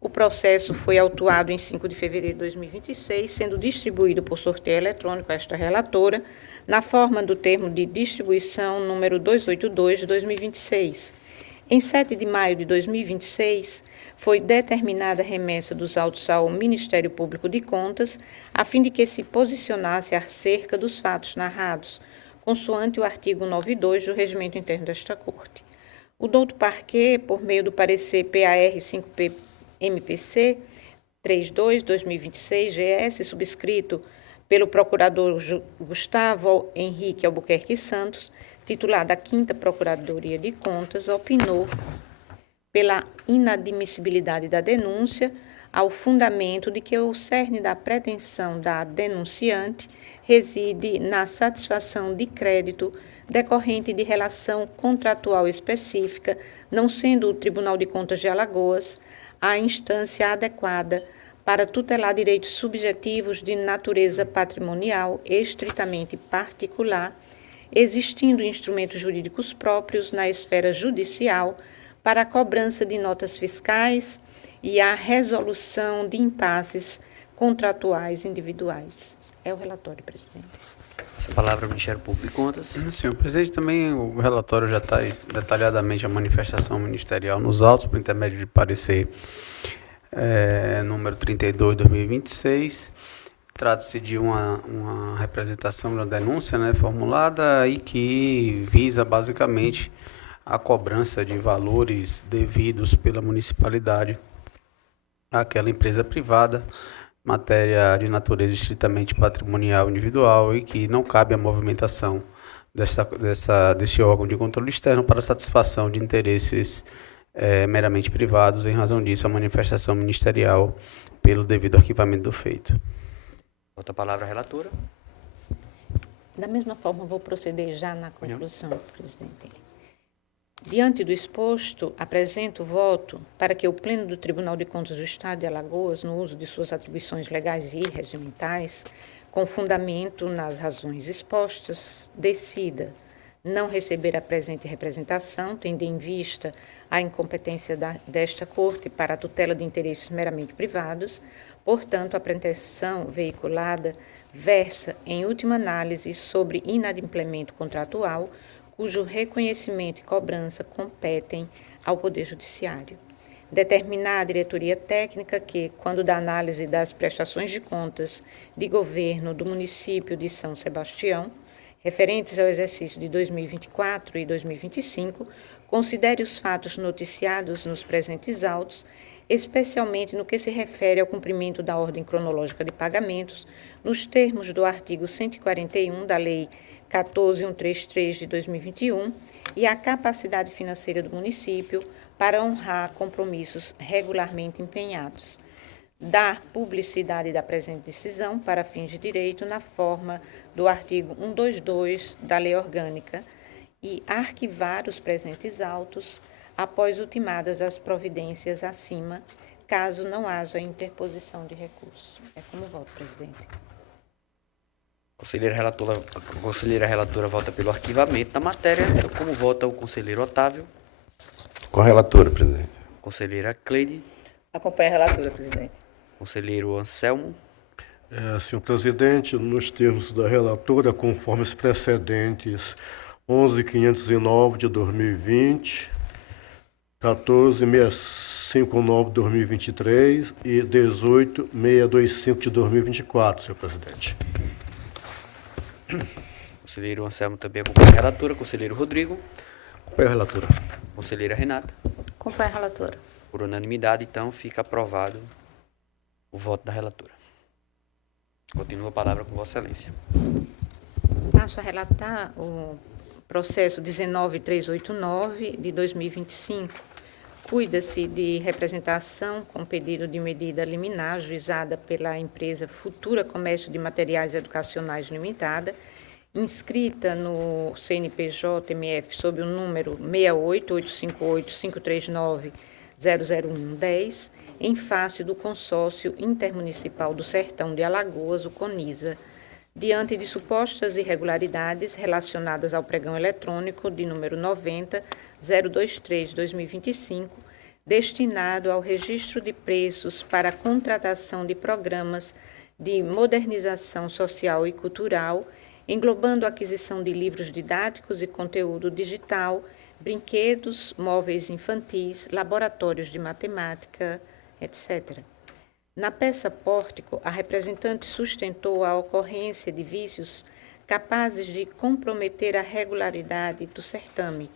O processo foi autuado em 5 de fevereiro de 2026, sendo distribuído por sorteio eletrônico a esta relatora, na forma do termo de distribuição número 282 de 2026. Em 7 de maio de 2026, foi determinada a remessa dos autos ao Ministério Público de Contas, a fim de que se posicionasse acerca dos fatos narrados, consoante o artigo 92 do Regimento Interno desta Corte. O douto Parquet, por meio do parecer PAR 5-MPC 32/2026 GS, subscrito pelo procurador Gustavo Henrique Albuquerque Santos, titular da 5ª Procuradoria de Contas, opinou pela inadmissibilidade da denúncia, ao fundamento de que o cerne da pretensão da denunciante reside na satisfação de crédito decorrente de relação contratual específica, não sendo o Tribunal de Contas de Alagoas a instância adequada para tutelar direitos subjetivos de natureza patrimonial estritamente particular, existindo instrumentos jurídicos próprios na esfera judicial para a cobrança de notas fiscais e a resolução de impasses contratuais individuais. É o relatório, presidente. Essa palavra ao Ministério Público de Contas. Senhor presidente, também o relatório já traz detalhadamente a manifestação ministerial nos autos, por intermédio de parecer número 32/2026. Trata-se de uma representação de uma denúncia, formulada e que visa basicamente a cobrança de valores devidos pela municipalidade àquela empresa privada matéria de natureza estritamente patrimonial individual e que não cabe a movimentação desse órgão de controle externo para satisfação de interesses meramente privados. Em razão disso, a manifestação ministerial pelo devido arquivamento do feito. Outra palavra, relatora. Da mesma forma, vou proceder já na conclusão, presidente. Diante do exposto, apresento o voto para que o Pleno do Tribunal de Contas do Estado de Alagoas, no uso de suas atribuições legais e regimentais, com fundamento nas razões expostas, decida não receber a presente representação, tendo em vista a incompetência desta Corte para a tutela de interesses meramente privados. Portanto, a pretensão veiculada versa, em última análise, sobre inadimplemento contratual, cujo reconhecimento e cobrança competem ao Poder Judiciário. Determinar a diretoria técnica que, quando da análise das prestações de contas de governo do município de São Sebastião, referentes ao exercício de 2024 e 2025, considere os fatos noticiados nos presentes autos, especialmente no que se refere ao cumprimento da ordem cronológica de pagamentos, nos termos do artigo 141 da Lei 14.133 de 2021 e a capacidade financeira do município para honrar compromissos regularmente empenhados. Dar publicidade da presente decisão para fins de direito na forma do artigo 122 da Lei Orgânica e arquivar os presentes autos após ultimadas as providências acima, caso não haja interposição de recurso. É como voto, presidente. A conselheira relatora vota pelo arquivamento da matéria. Então, como vota o conselheiro Otávio? Com a relatora, presidente. Conselheira Cleide. Acompanha a relatora, presidente. Conselheiro Anselmo. Senhor presidente, nos termos da relatora, conforme os precedentes 11.509 de 2020, 14.659 de 2023 e 18.625 de 2024, senhor presidente. Conselheiro Anselmo também acompanha a relatora. Conselheiro Rodrigo. Acompanha a relatora. Conselheira Renata. Acompanha a relatora. Por unanimidade, então, fica aprovado o voto da relatora. Continua a palavra com Vossa Excelência. Passo a relatar o processo 19.389 de 2025. Cuida-se de representação com pedido de medida liminar ajuizada pela empresa Futura Comércio de Materiais Educacionais Limitada, inscrita no CNPJ-MF sob o número 68.558.539.00110, em face do Consórcio Intermunicipal do Sertão de Alagoas, o CONISA, diante de supostas irregularidades relacionadas ao pregão eletrônico de número 90.023/2025, destinado ao registro de preços para a contratação de programas de modernização social e cultural, englobando a aquisição de livros didáticos e conteúdo digital, brinquedos, móveis infantis, laboratórios de matemática, etc. Na peça Pórtico, a representante sustentou a ocorrência de vícios capazes de comprometer a regularidade do certame.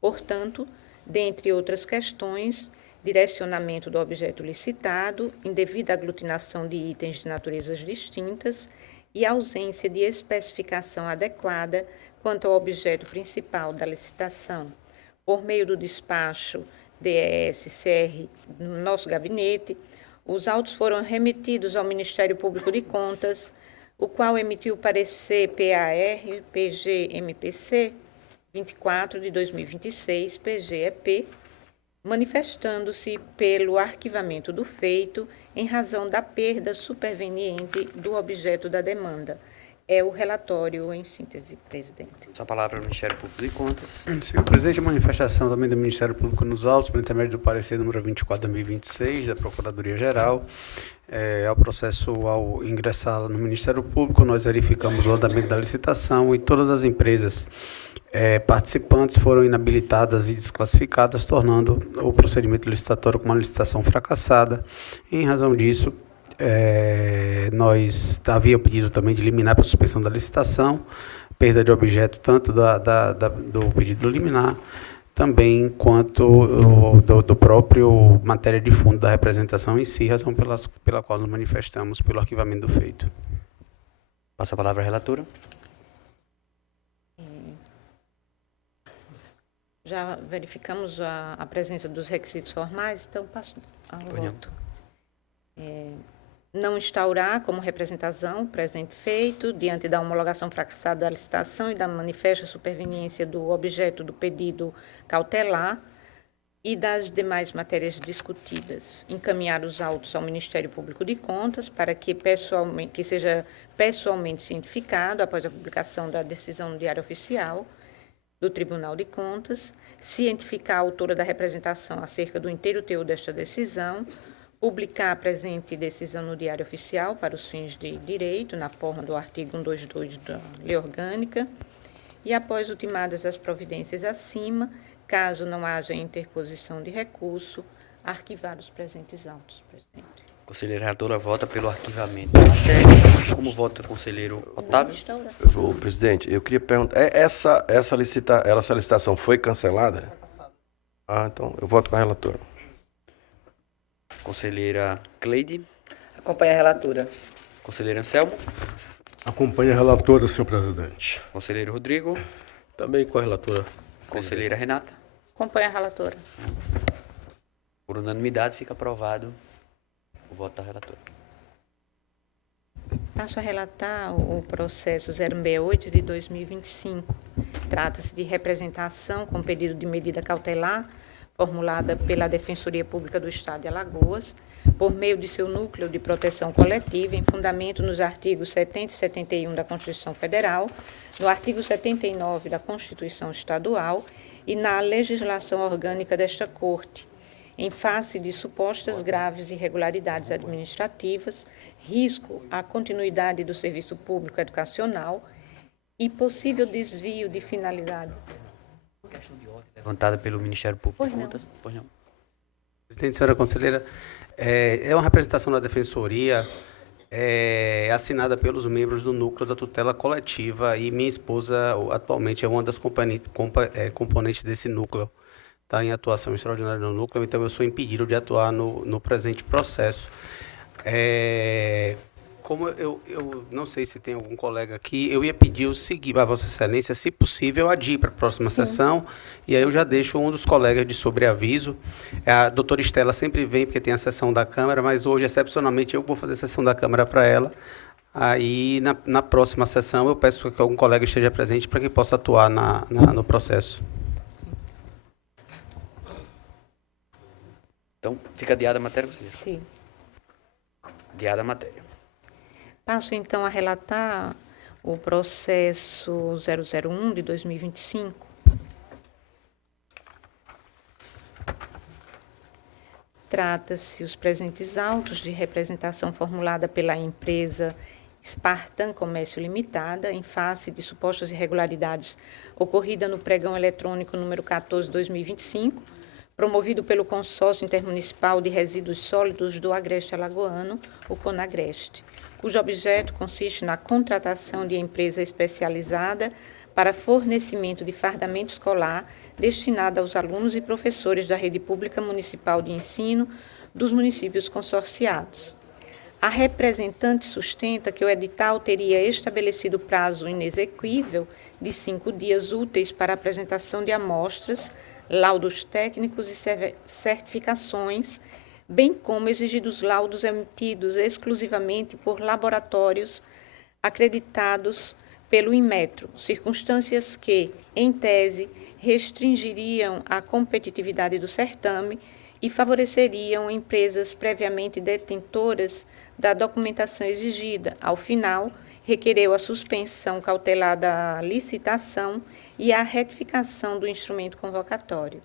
Portanto, dentre outras questões, direcionamento do objeto licitado, indevida aglutinação de itens de naturezas distintas e ausência de especificação adequada quanto ao objeto principal da licitação. Por meio do despacho DES-CR no nosso gabinete, os autos foram remetidos ao Ministério Público de Contas, o qual emitiu o parecer PAR-PG-MPC 24 de 2026, PGEP, manifestando-se pelo arquivamento do feito em razão da perda superveniente do objeto da demanda. É o relatório em síntese, presidente. Essa palavra ao Ministério Público de Contas. Senhor presidente, a manifestação também do Ministério Público nos autos, por intermédio do parecer número 24/2026, da Procuradoria-Geral. Ao processo, ao ingressar no Ministério Público, nós verificamos o andamento da licitação e todas as empresas participantes foram inabilitadas e desclassificadas, tornando o procedimento licitatório como uma licitação fracassada. Em razão disso, nós havia pedido também de liminar para suspensão da licitação, perda de objeto tanto do pedido liminar, também quanto do próprio matéria de fundo da representação em si, razão pela qual nos manifestamos pelo arquivamento do feito. Passa a palavra à relatora. Já verificamos a presença dos requisitos formais, então passo ao voto. Não instaurar como representação o presente feito, diante da homologação fracassada da licitação e da manifesta superveniência do objeto do pedido cautelar e das demais matérias discutidas. Encaminhar os autos ao Ministério Público de Contas para que seja pessoalmente cientificado, após a publicação da decisão no Diário Oficial do Tribunal de Contas, cientificar a autora da representação acerca do inteiro teor desta decisão, publicar a presente decisão no Diário Oficial para os fins de direito, na forma do artigo 122 da Lei Orgânica, e, após ultimadas as providências acima, caso não haja interposição de recurso, arquivar os presentes autos, presidente. Conselheira relatora vota pelo arquivamento da matéria. Como vota o conselheiro Otávio? Ô, presidente, eu queria perguntar, essa licitação foi cancelada? Então eu voto com a relatora. Conselheira Cleide. Acompanha a relatora. Conselheiro Anselmo. Acompanha a relatora, senhor presidente. Conselheiro Rodrigo. Também com a relatora. Conselheira Renata. Acompanha a relatora. Por unanimidade, fica aprovado o voto da relatora. Passo a relatar o processo 068 de 2025. Trata-se de representação com pedido de medida cautelar formulada pela Defensoria Pública do Estado de Alagoas, por meio de seu núcleo de proteção coletiva, em fundamento nos artigos 70 e 71 da Constituição Federal, no artigo 79 da Constituição Estadual e na legislação orgânica desta Corte, em face de supostas graves irregularidades administrativas, risco à continuidade do serviço público educacional e possível desvio de finalidade. Levantada pelo Ministério Público de Contas. Pois não. Presidente, senhora conselheira, é uma representação da Defensoria assinada pelos membros do núcleo da tutela coletiva e minha esposa atualmente é uma das componentes desse núcleo. Está em atuação extraordinária no núcleo, então eu sou impedido de atuar no presente processo. Como eu não sei se tem algum colega aqui, eu ia pedir o seguinte, a Vossa Excelência, se possível, adie para a próxima sessão, e aí eu já deixo um dos colegas de sobreaviso. A doutora Estela sempre vem, porque tem a sessão da Câmara, mas hoje, excepcionalmente, eu vou fazer a sessão da Câmara para ela. Aí, na próxima sessão, eu peço que algum colega esteja presente para que possa atuar no processo. Então, fica adiada a matéria, conselheiro? Sim. Adiada a matéria. Passo, então, a relatar o processo 001 de 2025. Trata-se os presentes autos de representação formulada pela empresa Spartan Comércio Limitada, em face de supostas irregularidades ocorridas no pregão eletrônico número 14/2025, promovido pelo Consórcio Intermunicipal de Resíduos Sólidos do Agreste Alagoano, o CONAGRESTE, cujo objeto consiste na contratação de empresa especializada para fornecimento de fardamento escolar destinado aos alunos e professores da Rede Pública Municipal de Ensino dos municípios consorciados. A representante sustenta que o edital teria estabelecido prazo inexequível de 5 dias úteis para a apresentação de amostras, laudos técnicos e certificações, bem como exigidos laudos emitidos exclusivamente por laboratórios acreditados pelo Inmetro, circunstâncias que, em tese, restringiriam a competitividade do certame e favoreceriam empresas previamente detentoras da documentação exigida. Ao final, requereu a suspensão cautelar da licitação e a retificação do instrumento convocatório.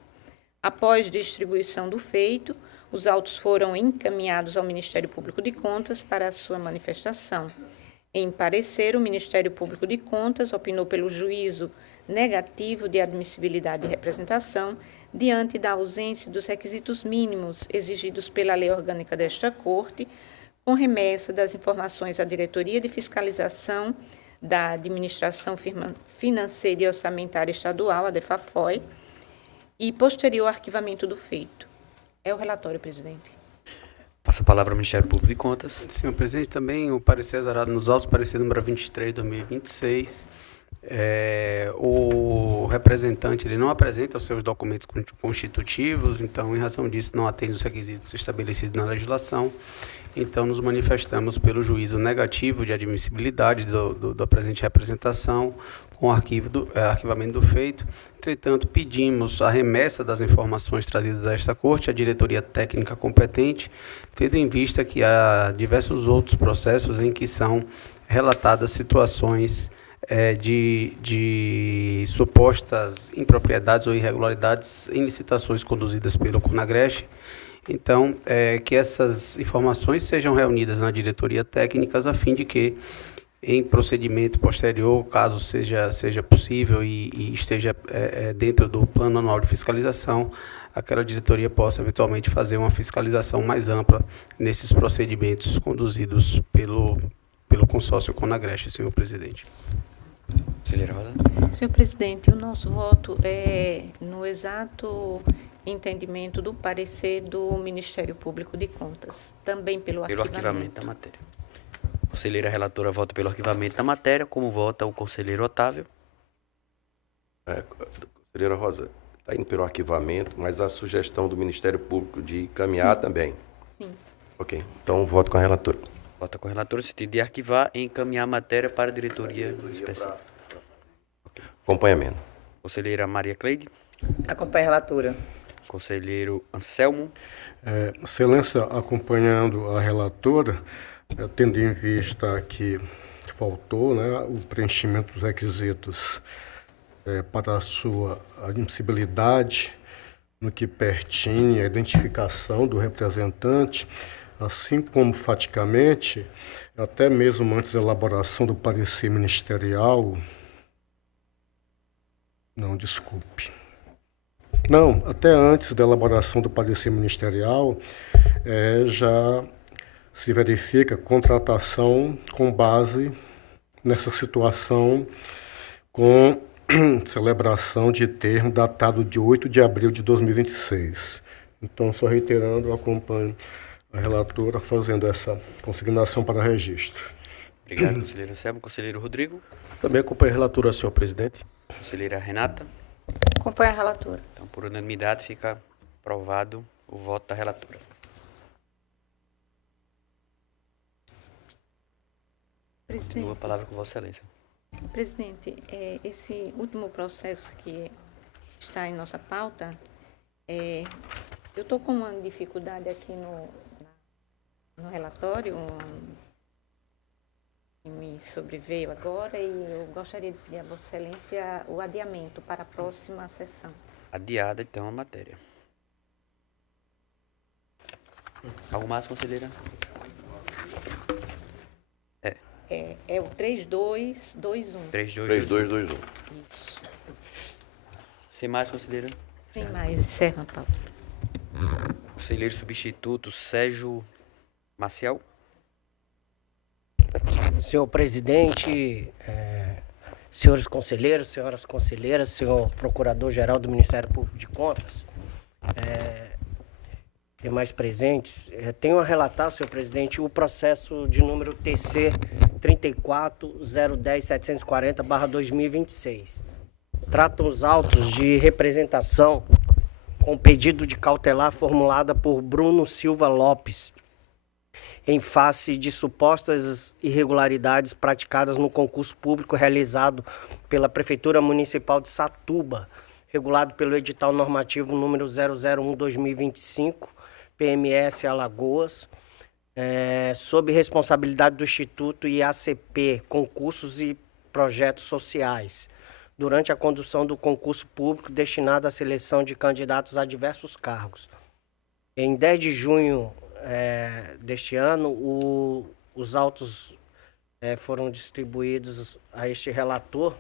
Após distribuição do feito, os autos foram encaminhados ao Ministério Público de Contas para a sua manifestação. Em parecer, o Ministério Público de Contas opinou pelo juízo negativo de admissibilidade de representação diante da ausência dos requisitos mínimos exigidos pela lei orgânica desta Corte, com remessa das informações à Diretoria de Fiscalização da Administração Financeira e Orçamentária Estadual, a DEFAFOI, e posterior arquivamento do feito. É o relatório, presidente. Passa a palavra ao Ministério Público de Contas. Senhor presidente, também o parecer exarado nos autos, parecer número 23 de 2026. O representante ele não apresenta os seus documentos constitutivos, então, em razão disso, não atende os requisitos estabelecidos na legislação. Então, nos manifestamos pelo juízo negativo de admissibilidade da presente representação, com arquivamento do feito. Entretanto, pedimos a remessa das informações trazidas a esta Corte, à diretoria técnica competente, tendo em vista que há diversos outros processos em que são relatadas situações de supostas impropriedades ou irregularidades em licitações conduzidas pelo CONAGREST. Então, que essas informações sejam reunidas na diretoria técnica a fim de que, em procedimento posterior, caso seja possível e esteja dentro do plano anual de fiscalização, aquela diretoria possa eventualmente fazer uma fiscalização mais ampla nesses procedimentos conduzidos pelo consórcio CONAGREST, senhor presidente. Conselheira Rosa. Senhor presidente, o nosso voto é no exato entendimento do parecer do Ministério Público de Contas, também pelo arquivamento da matéria. Conselheira relatora vota pelo arquivamento da matéria. Como vota o conselheiro Otávio? Conselheira Rosa, está indo pelo arquivamento, mas a sugestão do Ministério Público de encaminhar também. Sim. Ok, então voto com a relatora. Vota com a relatora no sentido de arquivar e encaminhar a matéria para a diretoria específica. Okay. Acompanhamento. Conselheira Maria Cleide. Acompanha a relatora. Conselheiro Anselmo. Excelência, acompanhando a relatora, tendo em vista que faltou, né, o preenchimento dos requisitos para a sua admissibilidade, no que pertine à identificação do representante, assim como faticamente, até mesmo antes da elaboração do parecer ministerial. Não, desculpe. Não, até antes da elaboração do parecer ministerial, já se verifica contratação com base nessa situação, com celebração de termo datado de 8 de abril de 2026. Então, só reiterando, eu acompanho a relatora fazendo essa consignação para registro. Obrigado, conselheiro Anselmo. Conselheiro Rodrigo. Também acompanho a relatora, senhor presidente. Conselheira Renata. Acompanha a relatora. Então, por unanimidade, fica aprovado o voto da relatora. Continua a palavra com Vossa Excelência. Presidente, esse último processo que está em nossa pauta, eu estou com uma dificuldade aqui no relatório, que me sobreveio agora, e eu gostaria de pedir a Vossa Excelência o adiamento para a próxima sessão. Adiada, então, a matéria. Algo mais, conselheira? É o 3221. 3221. Isso. Sem mais, conselheira? Sem mais, encerra a pauta. Conselheiro substituto Sérgio Maciel. Senhor presidente, senhores conselheiros, senhoras conselheiras, senhor procurador-geral do Ministério Público de Contas, demais presentes, tenho a relatar, senhor presidente, o processo de número TC 34.010.740/2026. Tratam os autos de representação com pedido de cautelar formulada por Bruno Silva Lopes, em face de supostas irregularidades praticadas no concurso público realizado pela Prefeitura Municipal de Satuba, regulado pelo edital normativo número 001/2025, PMS Alagoas, sob responsabilidade do Instituto IACP, Concursos e Projetos Sociais, durante a condução do concurso público destinado à seleção de candidatos a diversos cargos. Em 10 de junho deste ano, os autos foram distribuídos a este relator,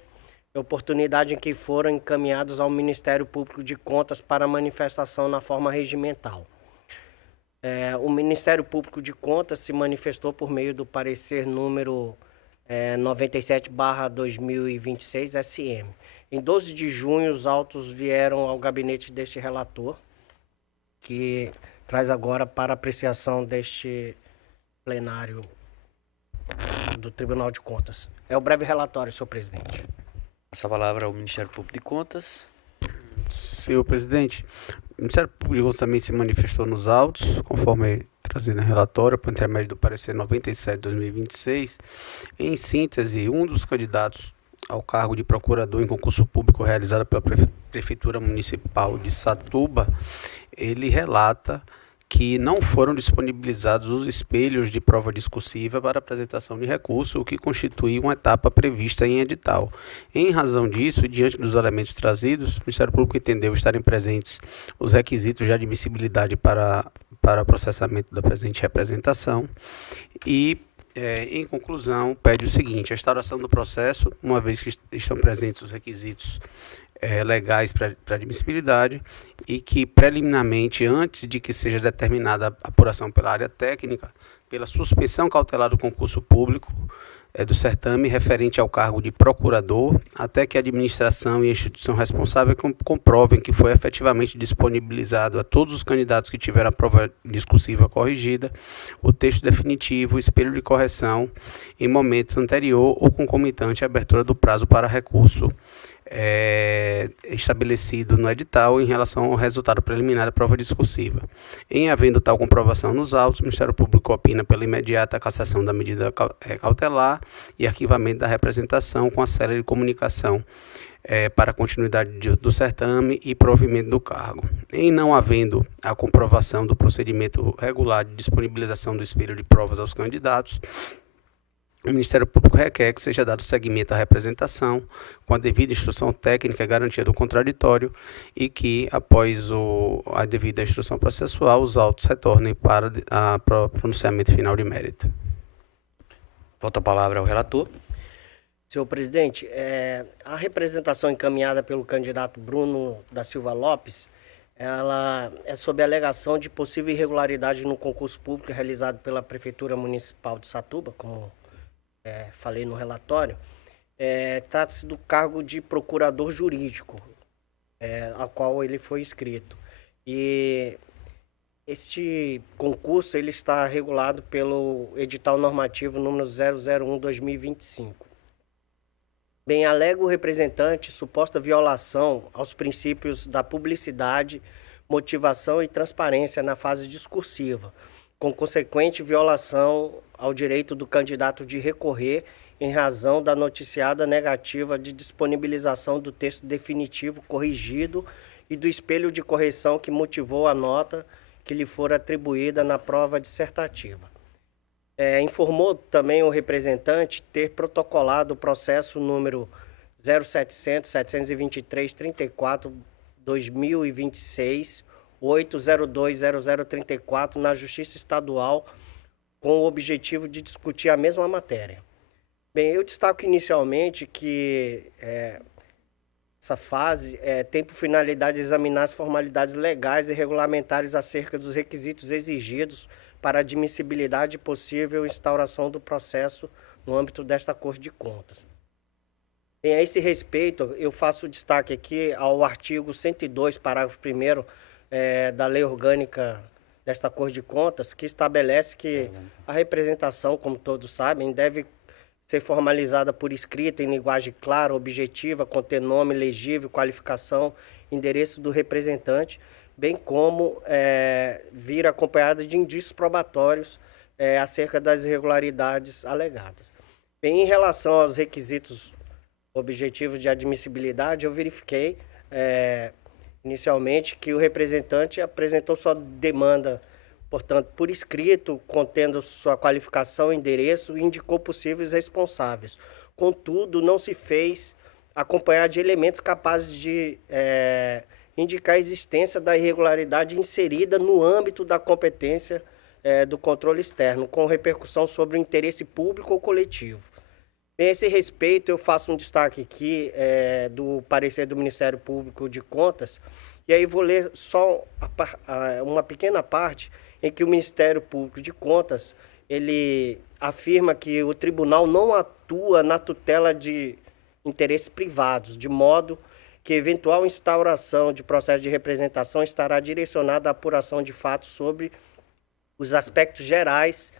oportunidade em que foram encaminhados ao Ministério Público de Contas para manifestação na forma regimental. O Ministério Público de Contas se manifestou por meio do parecer número 97/2026 SM, Em 12 de junho, os autos vieram ao gabinete deste relator, que traz agora para apreciação deste plenário do Tribunal de Contas. É o breve relatório, senhor presidente. Essa palavra ao Ministério Público de Contas. Senhor presidente, o Ministério Público de Contas também se manifestou nos autos, conforme trazido no relatório, por intermédio do parecer 97 de 2026. Em síntese, um dos candidatos ao cargo de procurador em concurso público realizado pela Prefeitura Municipal de Satuba, ele relata que não foram disponibilizados os espelhos de prova discursiva para apresentação de recurso, o que constitui uma etapa prevista em edital. Em razão disso, e diante dos elementos trazidos, o Ministério Público entendeu estarem presentes os requisitos de admissibilidade para processamento da presente representação e, em conclusão, pede o seguinte: a instauração do processo, uma vez que estão presentes os requisitos legais para admissibilidade e que, preliminarmente, antes de que seja determinada a apuração pela área técnica, pela suspensão cautelar do concurso público do certame referente ao cargo de procurador, até que a administração e a instituição responsável comprovem que foi efetivamente disponibilizado a todos os candidatos que tiveram a prova discursiva corrigida o texto definitivo, o espelho de correção em momento anterior ou concomitante à abertura do prazo para recurso estabelecido no edital em relação ao resultado preliminar da prova discursiva. Em havendo tal comprovação nos autos, o Ministério Público opina pela imediata cassação da medida cautelar e arquivamento da representação com a célere comunicação para a continuidade do certame e provimento do cargo. Em não havendo a comprovação do procedimento regular de disponibilização do espelho de provas aos candidatos, o Ministério Público requer que seja dado seguimento à representação com a devida instrução técnica e garantia do contraditório e que, após a devida instrução processual, os autos retornem para o pronunciamento final de mérito. Volta a palavra ao relator. Senhor presidente, a representação encaminhada pelo candidato Bruno da Silva Lopes, ela é sob a alegação de possível irregularidade no concurso público realizado pela Prefeitura Municipal de Satuba, como falei no relatório. Trata-se do cargo de procurador jurídico, a qual ele foi inscrito. E este concurso ele está regulado pelo edital normativo número 001/2025. Bem, alega o representante suposta violação aos princípios da publicidade, motivação e transparência na fase discursiva, com consequente violação ao direito do candidato de recorrer em razão da noticiada negativa de disponibilização do texto definitivo corrigido e do espelho de correção que motivou a nota que lhe for atribuída na prova dissertativa. Informou também o representante ter protocolado o processo número 0700-723-34-2026, 8020034 na Justiça Estadual, com o objetivo de discutir a mesma matéria. Bem, eu destaco inicialmente que essa fase tem por finalidade examinar as formalidades legais e regulamentares acerca dos requisitos exigidos para a admissibilidade e possível instauração do processo no âmbito desta Corte de Contas. Bem, a esse respeito, eu faço destaque aqui ao artigo 102, parágrafo 1º, da Lei Orgânica desta Corte de Contas, que estabelece que a representação, como todos sabem, deve ser formalizada por escrito, em linguagem clara, objetiva, conter nome legível, qualificação, endereço do representante, bem como vir acompanhada de indícios probatórios acerca das irregularidades alegadas. Bem, em relação aos requisitos objetivos de admissibilidade, eu verifiquei inicialmente que o representante apresentou sua demanda, portanto, por escrito, contendo sua qualificação, endereço, e indicou possíveis responsáveis. Contudo, não se fez acompanhar de elementos capazes de indicar a existência da irregularidade inserida no âmbito da competência do controle externo, com repercussão sobre o interesse público ou coletivo. A esse respeito, eu faço um destaque aqui do parecer do Ministério Público de Contas, e aí vou ler só uma pequena parte em que o Ministério Público de Contas ele afirma que o tribunal não atua na tutela interesses privados, de modo que eventual instauração de processo de representação estará direcionada à apuração de fatos sobre os aspectos gerais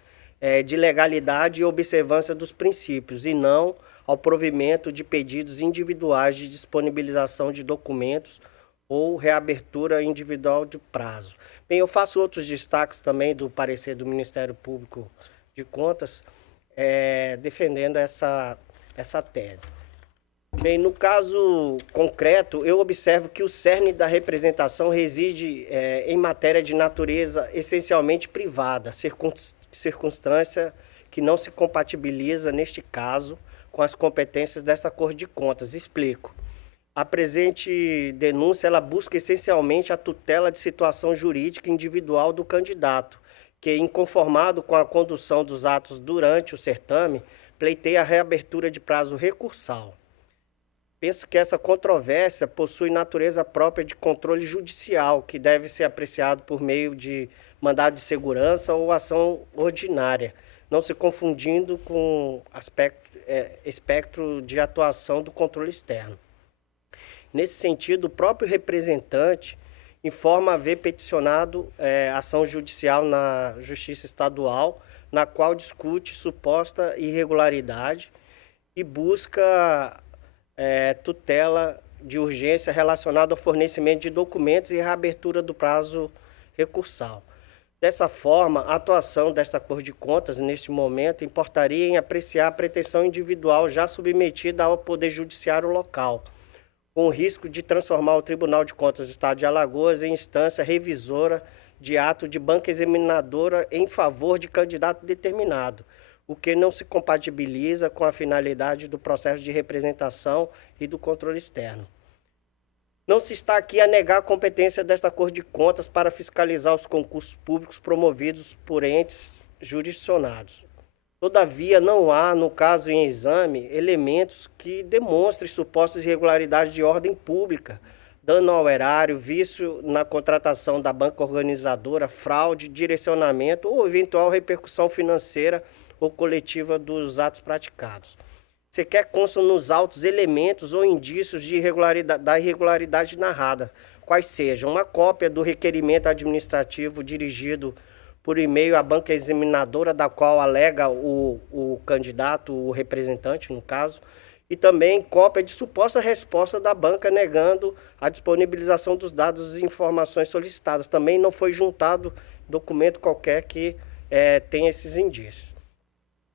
de legalidade e observância dos princípios, e não ao provimento de pedidos individuais de disponibilização de documentos ou reabertura individual de prazo. Bem, eu faço outros destaques também do parecer do Ministério Público de Contas, defendendo essa tese. Bem, no caso concreto, eu observo que o cerne da representação reside em matéria de natureza essencialmente privada, circunstância que não se compatibiliza, neste caso, com as competências desta Corte de Contas. Explico. A presente denúncia ela busca essencialmente a tutela de situação jurídica individual do candidato, que, inconformado com a condução dos atos durante o certame, pleiteia a reabertura de prazo recursal. Penso que essa controvérsia possui natureza própria de controle judicial, que deve ser apreciado por meio de mandado de segurança ou ação ordinária, não se confundindo com espectro de atuação do controle externo. Nesse sentido, o próprio representante informa haver peticionado ação judicial na Justiça Estadual, na qual discute suposta irregularidade e busca tutela de urgência relacionada ao fornecimento de documentos e reabertura do prazo recursal. Dessa forma, a atuação desta Corte de Contas, neste momento, importaria em apreciar a pretensão individual já submetida ao Poder Judiciário local, com o risco de transformar o Tribunal de Contas do Estado de Alagoas em instância revisora de ato de banca examinadora em favor de candidato determinado, o que não se compatibiliza com a finalidade do processo de representação e do controle externo. Não se está aqui a negar a competência desta Corte de Contas para fiscalizar os concursos públicos promovidos por entes jurisdicionados. Todavia, não há, no caso em exame, elementos que demonstrem supostas irregularidades de ordem pública, dano ao erário, vício na contratação da banca organizadora, fraude, direcionamento ou eventual repercussão financeira ou coletiva dos atos praticados. Sequer constam nos autos elementos ou indícios de da irregularidade narrada, quais sejam uma cópia do requerimento administrativo dirigido por e-mail à banca examinadora, da qual alega o candidato, o representante, no caso, e também cópia de suposta resposta da banca negando a disponibilização dos dados e informações solicitadas. Também não foi juntado documento qualquer que tenha esses indícios.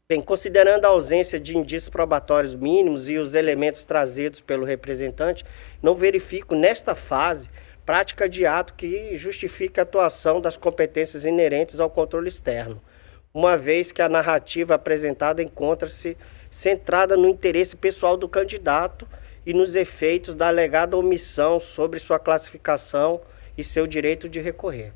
Bem, considerando a ausência de indícios probatórios mínimos e os elementos trazidos pelo representante, não verifico nesta fase prática de ato que justifique a atuação das competências inerentes ao controle externo, uma vez que a narrativa apresentada encontra-se centrada no interesse pessoal do candidato e nos efeitos da alegada omissão sobre sua classificação e seu direito de recorrer.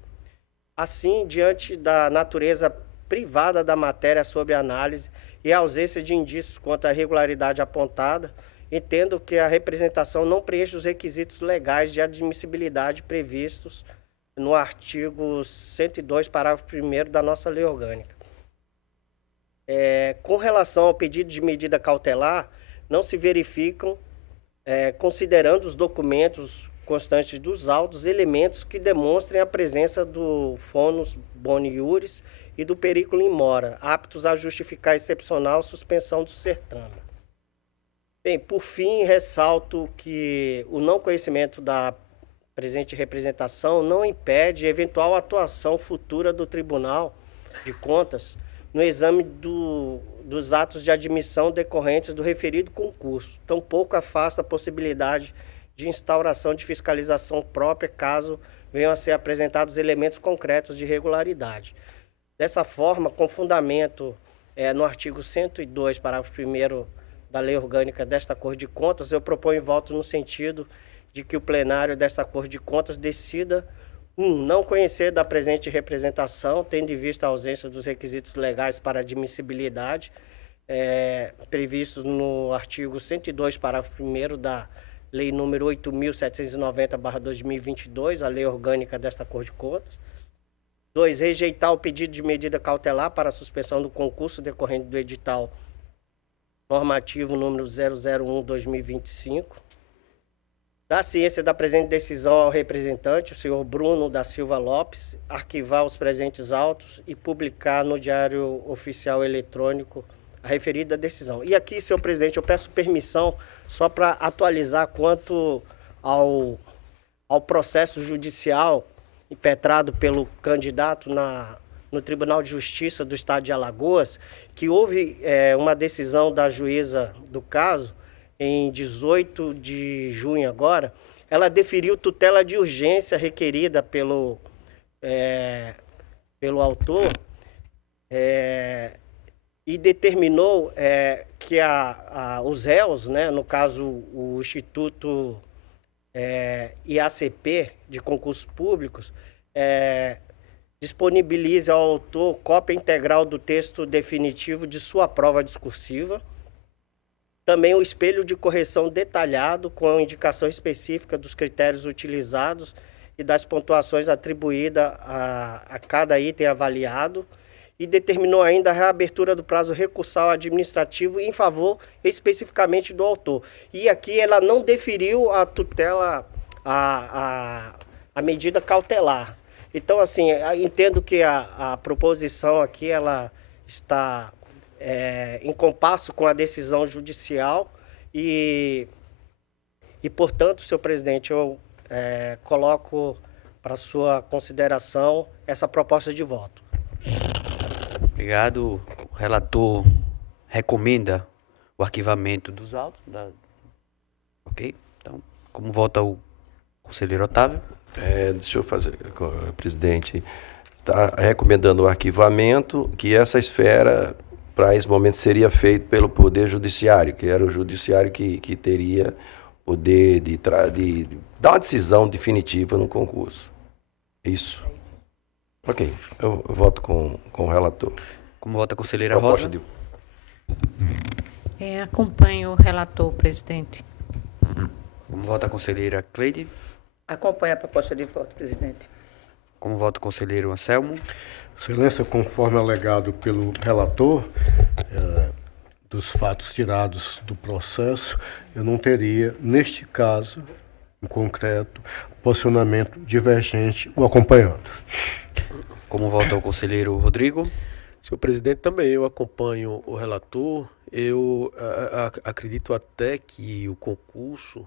Assim, diante da natureza privada da matéria sobre análise e a ausência de indícios quanto à irregularidade apontada, entendo que a representação não preenche os requisitos legais de admissibilidade previstos no artigo 102, parágrafo 1º da nossa lei orgânica. Com relação ao pedido de medida cautelar, não se verificam, considerando os documentos constantes dos autos, elementos que demonstrem a presença do fonus boni iuris e do periculum in mora, aptos a justificar a excepcional suspensão do certame. Bem, por fim, ressalto que o não conhecimento da presente representação não impede eventual atuação futura do Tribunal de Contas no exame dos atos de admissão decorrentes do referido concurso. Tampouco afasta a possibilidade de instauração de fiscalização própria, caso venham a ser apresentados elementos concretos de irregularidade. Dessa forma, com fundamento no artigo 102, parágrafo 1º da Lei Orgânica desta Corte de Contas, eu proponho voto no sentido de que o plenário desta Corte de Contas decida, não conhecer da presente representação, tendo em vista a ausência dos requisitos legais para admissibilidade, previstos no artigo 102, parágrafo 1º da Lei número 8.790/2022, a Lei Orgânica desta Corte de Contas. 2. Rejeitar o pedido de medida cautelar para a suspensão do concurso decorrente do edital normativo número 001/2025. Da ciência da presente decisão ao representante, o senhor Bruno da Silva Lopes, arquivar os presentes autos e publicar no Diário Oficial Eletrônico a referida decisão. E aqui, senhor presidente, eu peço permissão só para atualizar quanto ao processo judicial impetrado pelo candidato no Tribunal de Justiça do Estado de Alagoas, que houve uma decisão da juíza do caso, em 18 de junho agora. Ela deferiu tutela de urgência requerida pelo autor e determinou que os réus, né, no caso o Instituto IACP de concursos públicos, disponibilize ao autor cópia integral do texto definitivo de sua prova discursiva, também o espelho de correção detalhado com a indicação específica dos critérios utilizados e das pontuações atribuídas a cada item avaliado, e determinou ainda a reabertura do prazo recursal administrativo em favor especificamente do autor. E aqui ela não deferiu a tutela, a medida cautelar. Então, assim, entendo que a proposição aqui ela está em compasso com a decisão judicial e portanto, senhor presidente, eu coloco para sua consideração essa proposta de voto. Obrigado. O relator recomenda o arquivamento dos autos. Ok? Então, como vota o conselheiro Otávio? Deixa eu fazer, presidente. Está recomendando o arquivamento, que essa esfera, para esse momento, seria feito pelo Poder Judiciário, que era o Judiciário que teria poder de dar uma decisão definitiva no concurso. Isso. Ok, eu voto com o relator. Como vota a conselheira Rosa? Acompanho o relator, presidente. Como vota a conselheira Cleide? Acompanho a proposta de voto, presidente. Como vota o conselheiro Anselmo? Excelência, conforme alegado pelo relator, dos fatos tirados do processo, eu não teria, neste caso, em concreto, posicionamento divergente o acompanhando. Como vota o conselheiro Rodrigo? Senhor presidente, também eu acompanho o relator. Eu acredito até que o concurso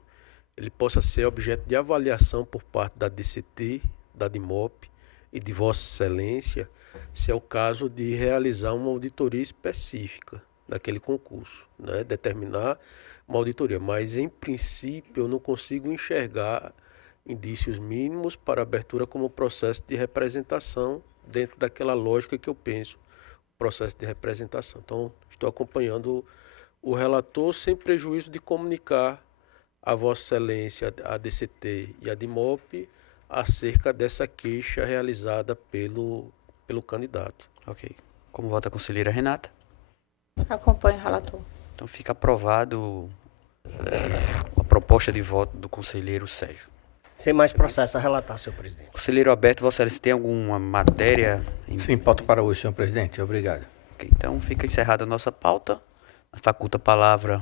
ele possa ser objeto de avaliação por parte da DCT, da DIMOP e de Vossa Excelência, se é o caso de realizar uma auditoria específica daquele concurso, né? Determinar uma auditoria. Mas, em princípio, eu não consigo enxergar indícios mínimos para abertura como processo de representação dentro daquela lógica que eu penso, processo de representação. Então, estou acompanhando o relator sem prejuízo de comunicar a Vossa Excelência, a DCT e a DIMOP acerca dessa queixa realizada pelo candidato. Ok. Como vota a conselheira Renata? Acompanho o relator. Então fica aprovado a proposta de voto do conselheiro Sérgio. Sem mais processo a relatar, senhor presidente. Conselheiro Alberto, Vossa Excelência, tem alguma matéria? Sim, pauta para hoje, senhor presidente. Obrigado. Ok, então fica encerrada a nossa pauta. Faculta a palavra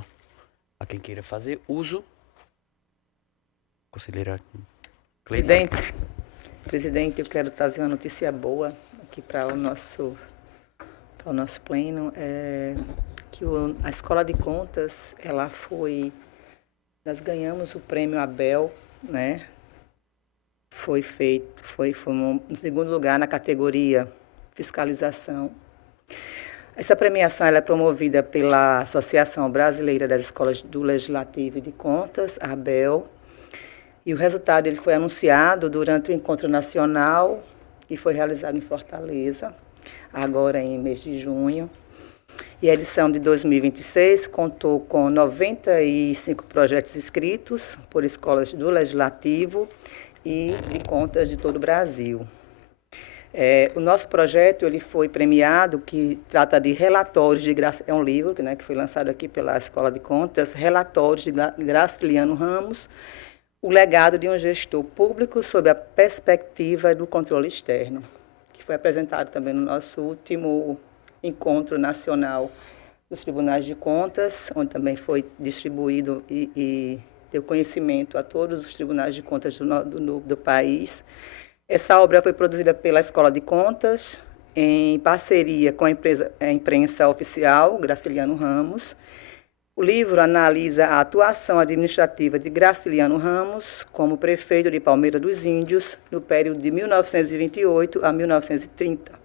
a quem queira fazer uso. Conselheira Cleide. Presidente, eu quero trazer uma notícia boa aqui para o nosso pleno. Que a Escola de Contas, nós ganhamos o prêmio Abel, né? Foi no segundo lugar na categoria fiscalização. Essa premiação ela é promovida pela Associação Brasileira das Escolas do Legislativo e de Contas, a ABEL, e o resultado ele foi anunciado durante o encontro nacional que foi realizado em Fortaleza, agora em mês de junho. E a edição de 2026 contou com 95 projetos inscritos por escolas do Legislativo e de contas de todo o Brasil. O nosso projeto ele foi premiado, que trata de relatórios de é um livro, né, que foi lançado aqui pela Escola de Contas, Relatórios de Graciliano Ramos, o legado de um gestor público sob a perspectiva do controle externo, que foi apresentado também no nosso último encontro nacional dos tribunais de contas, onde também foi distribuído e deu conhecimento a todos os tribunais de contas do país. Essa obra foi produzida pela Escola de Contas, em parceria com a imprensa oficial, Graciliano Ramos. O livro analisa a atuação administrativa de Graciliano Ramos como prefeito de Palmeira dos Índios no período de 1928 a 1930,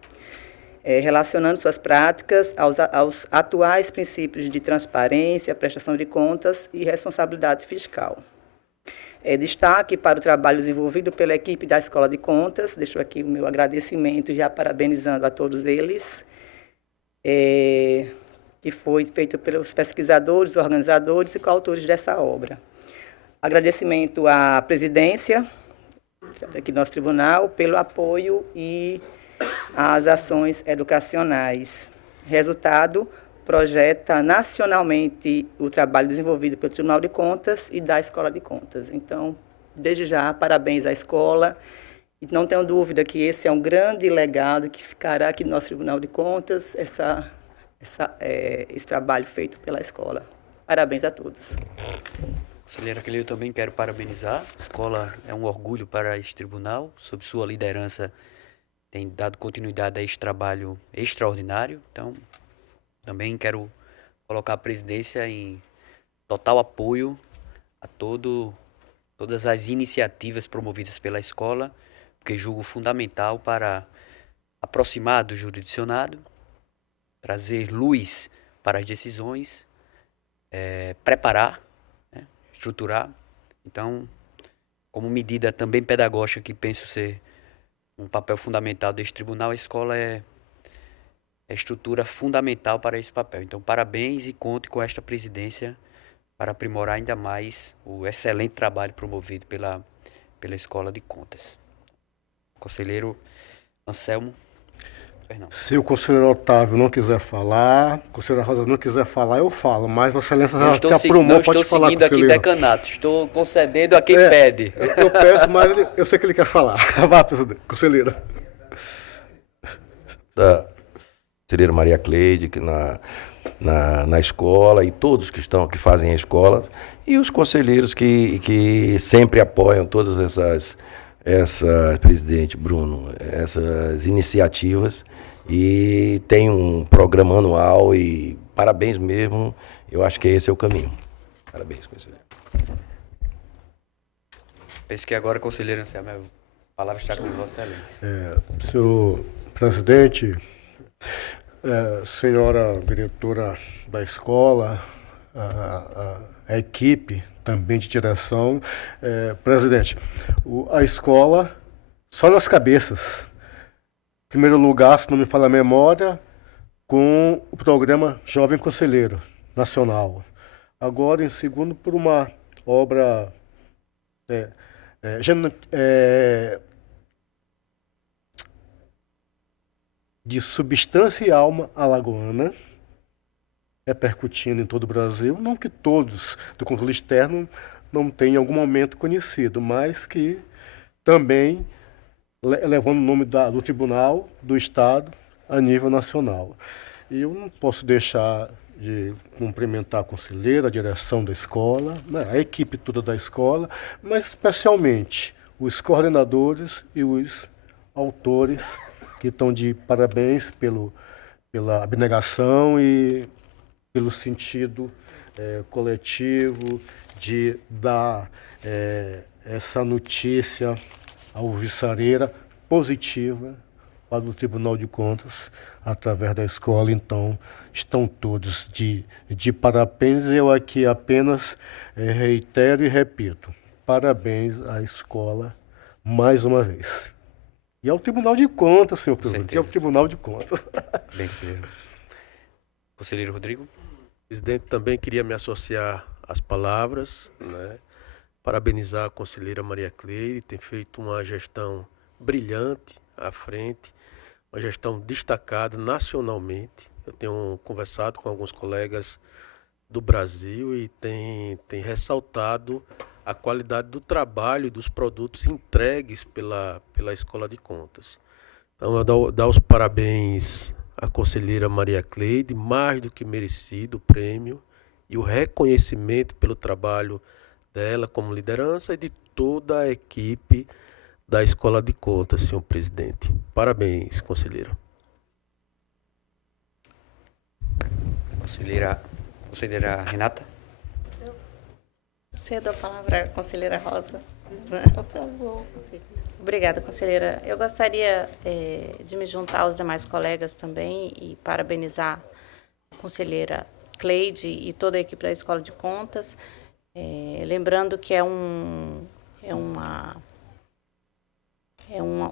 relacionando suas práticas aos atuais princípios de transparência, prestação de contas e responsabilidade fiscal. Destaque para o trabalho desenvolvido pela equipe da Escola de Contas, deixo aqui o meu agradecimento, já parabenizando a todos eles, que foi feito pelos pesquisadores, organizadores e coautores dessa obra. Agradecimento à presidência aqui do nosso tribunal pelo apoio e às ações educacionais. Resultado, projeta nacionalmente o trabalho desenvolvido pelo Tribunal de Contas e da Escola de Contas. Então, desde já, parabéns à escola. E não tenho dúvida que esse é um grande legado que ficará aqui no nosso Tribunal de Contas, esse trabalho feito pela escola. Parabéns a todos. Conselheira Cleide, eu também quero parabenizar. A escola é um orgulho para este tribunal. Sob sua liderança, tem dado continuidade a este trabalho extraordinário. Então, também quero colocar a presidência em total apoio a todas as iniciativas promovidas pela escola, porque julgo fundamental para aproximar do jurisdicionado, trazer luz para as decisões, preparar, estruturar. Então, como medida também pedagógica, que penso ser um papel fundamental deste tribunal, a escola é estrutura fundamental para esse papel. Então, parabéns e conte com esta presidência para aprimorar ainda mais o excelente trabalho promovido pela Escola de Contas. Conselheiro Anselmo. Perdão. Se o conselheiro Otávio não quiser falar, a conselheira Rosa não quiser falar, eu falo, mas Vossa Excelência já se aprumou, pode falar, conselheiro. Não estou seguindo aqui decanato, estou concedendo a quem pede. Eu peço, mas eu sei que ele quer falar. Vá, conselheiro. Conselheira Maria Cleide, que na escola, e todos que fazem a escola, e os conselheiros que sempre apoiam todas essas presidente Bruno, essas iniciativas, e tem um programa anual, e parabéns mesmo, eu acho que esse é o caminho. Parabéns, conselheiro. Penso que agora, conselheiro Anselmo, a palavra está com Vossa Excelência. Senhor presidente, senhora diretora da escola, a equipe também de direção, presidente, a escola só nas cabeças. Em primeiro lugar, se não me falha a memória, com o programa Jovem Conselheiro Nacional. Agora, em segundo, por uma obra de substância e alma alagoana, repercutindo em todo o Brasil, não que todos do controle externo não tenham em algum momento conhecido, mas que também levando o nome do Tribunal do Estado a nível nacional. E eu não posso deixar de cumprimentar a conselheira, a direção da escola, né, a equipe toda da escola, mas especialmente os coordenadores e os autores, que estão de parabéns pela abnegação e pelo sentido coletivo de dar essa notícia alvissareira positiva para o Tribunal de Contas através da escola. Então, estão todos de parabéns. Eu aqui apenas reitero e repito, parabéns à escola mais uma vez. E ao Tribunal de Contas, senhor presidente, e ao Tribunal de Contas. Bem, conselheiro. Conselheiro Rodrigo. Presidente, também queria me associar às palavras, né? Parabenizar a conselheira Maria Cleide, tem feito uma gestão brilhante à frente, uma gestão destacada nacionalmente. Eu tenho conversado com alguns colegas do Brasil e tem ressaltado a qualidade do trabalho e dos produtos entregues pela Escola de Contas. Então, eu dou os parabéns a conselheira Maria Cleide, mais do que merecido o prêmio e o reconhecimento pelo trabalho dela como liderança e de toda a equipe da Escola de Contas, senhor presidente. Parabéns, conselheira. Conselheira Renata. Cedo a palavra à conselheira Rosa. Por favor, conselheira. Obrigada, conselheira. Eu gostaria de me juntar aos demais colegas também e parabenizar a conselheira Cleide e toda a equipe da Escola de Contas, lembrando que é um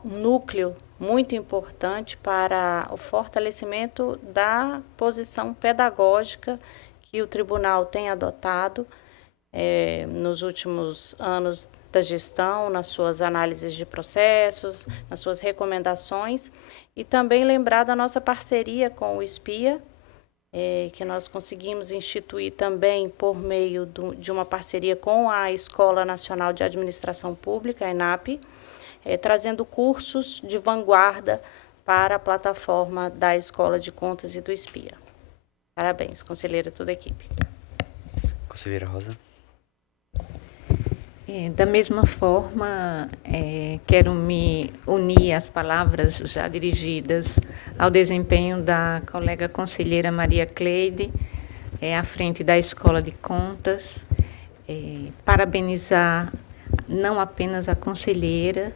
núcleo muito importante para o fortalecimento da posição pedagógica que o tribunal tem adotado nos últimos anos da gestão, nas suas análises de processos, nas suas recomendações, e também lembrar da nossa parceria com o SPIA, que nós conseguimos instituir também por meio de uma parceria com a Escola Nacional de Administração Pública, a ENAP, trazendo cursos de vanguarda para a plataforma da Escola de Contas e do SPIA. Parabéns, conselheira, toda a equipe. Conselheira Rosa. Da mesma forma, quero me unir às palavras já dirigidas ao desempenho da colega conselheira Maria Cleide, à frente da Escola de Contas, parabenizar não apenas a conselheira,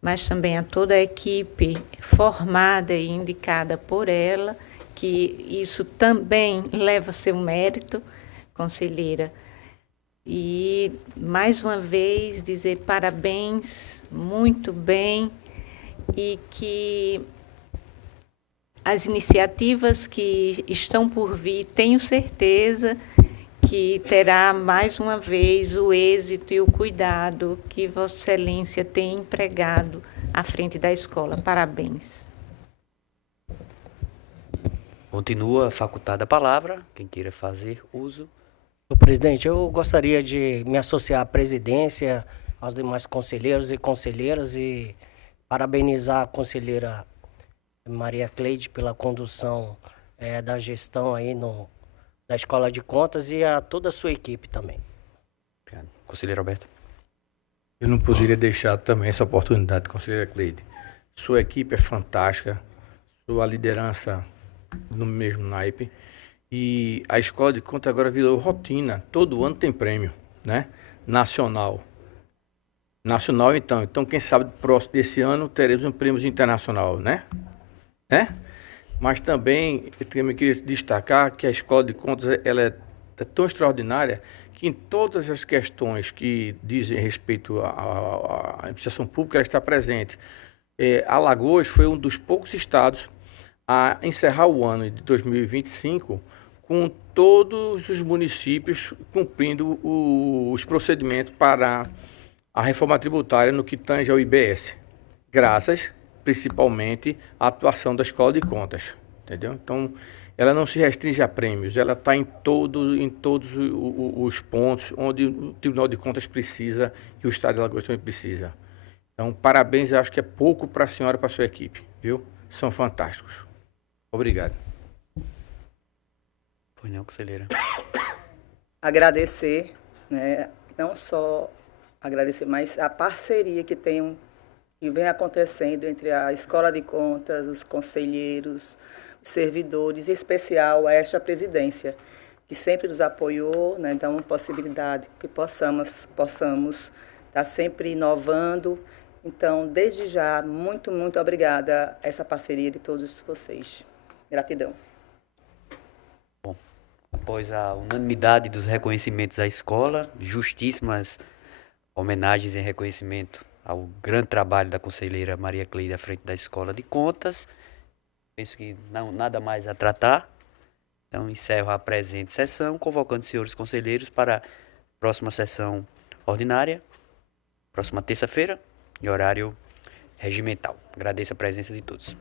mas também a toda a equipe formada e indicada por ela, que isso também leva seu mérito, conselheira. E, mais uma vez, dizer parabéns, muito bem, e que as iniciativas que estão por vir, tenho certeza que terá, mais uma vez, o êxito e o cuidado que Vossa Excelência tem empregado à frente da escola. Parabéns. Continua facultada a palavra, quem queira fazer uso. Senhor presidente, eu gostaria de me associar à presidência, aos demais conselheiros e conselheiras e parabenizar a conselheira Maria Cleide pela condução da gestão aí da Escola de Contas e a toda a sua equipe também. Obrigado. Conselheiro Alberto. Eu não poderia deixar também essa oportunidade, conselheira Cleide. Sua equipe é fantástica, sua liderança no mesmo naipe. E a Escola de Contas agora virou rotina. Todo ano tem prêmio, né? Nacional. Nacional, então quem sabe próximo desse ano teremos um prêmio internacional, né? Mas também eu queria destacar que a Escola de Contas ela é tão extraordinária que em todas as questões que dizem respeito à administração pública, ela está presente. Alagoas foi um dos poucos estados a encerrar o ano de 2025 com todos os municípios cumprindo os procedimentos para a reforma tributária no que tange ao IBS, graças principalmente à atuação da Escola de Contas, entendeu? Então, ela não se restringe a prêmios, ela está em todos os pontos onde o Tribunal de Contas precisa e o Estado de Alagoas também precisa. Então, parabéns, eu acho que é pouco para a senhora e para a sua equipe, viu? São fantásticos. Obrigado. Pois não, conselheira. Agradecer, né, não só agradecer, mas a parceria que vem acontecendo entre a Escola de Contas, os conselheiros, os servidores, em especial a esta presidência, que sempre nos apoiou, né, dando possibilidade que possamos estar sempre inovando. Então, desde já, muito, muito obrigada a essa parceria de todos vocês. Gratidão. Bom, após a unanimidade dos reconhecimentos à escola, justíssimas homenagens e reconhecimento ao grande trabalho da conselheira Maria Cleide à frente da Escola de Contas, penso que nada mais a tratar. Então, encerro a presente sessão, convocando os senhores conselheiros para a próxima sessão ordinária, próxima terça-feira, em horário regimental. Agradeço a presença de todos.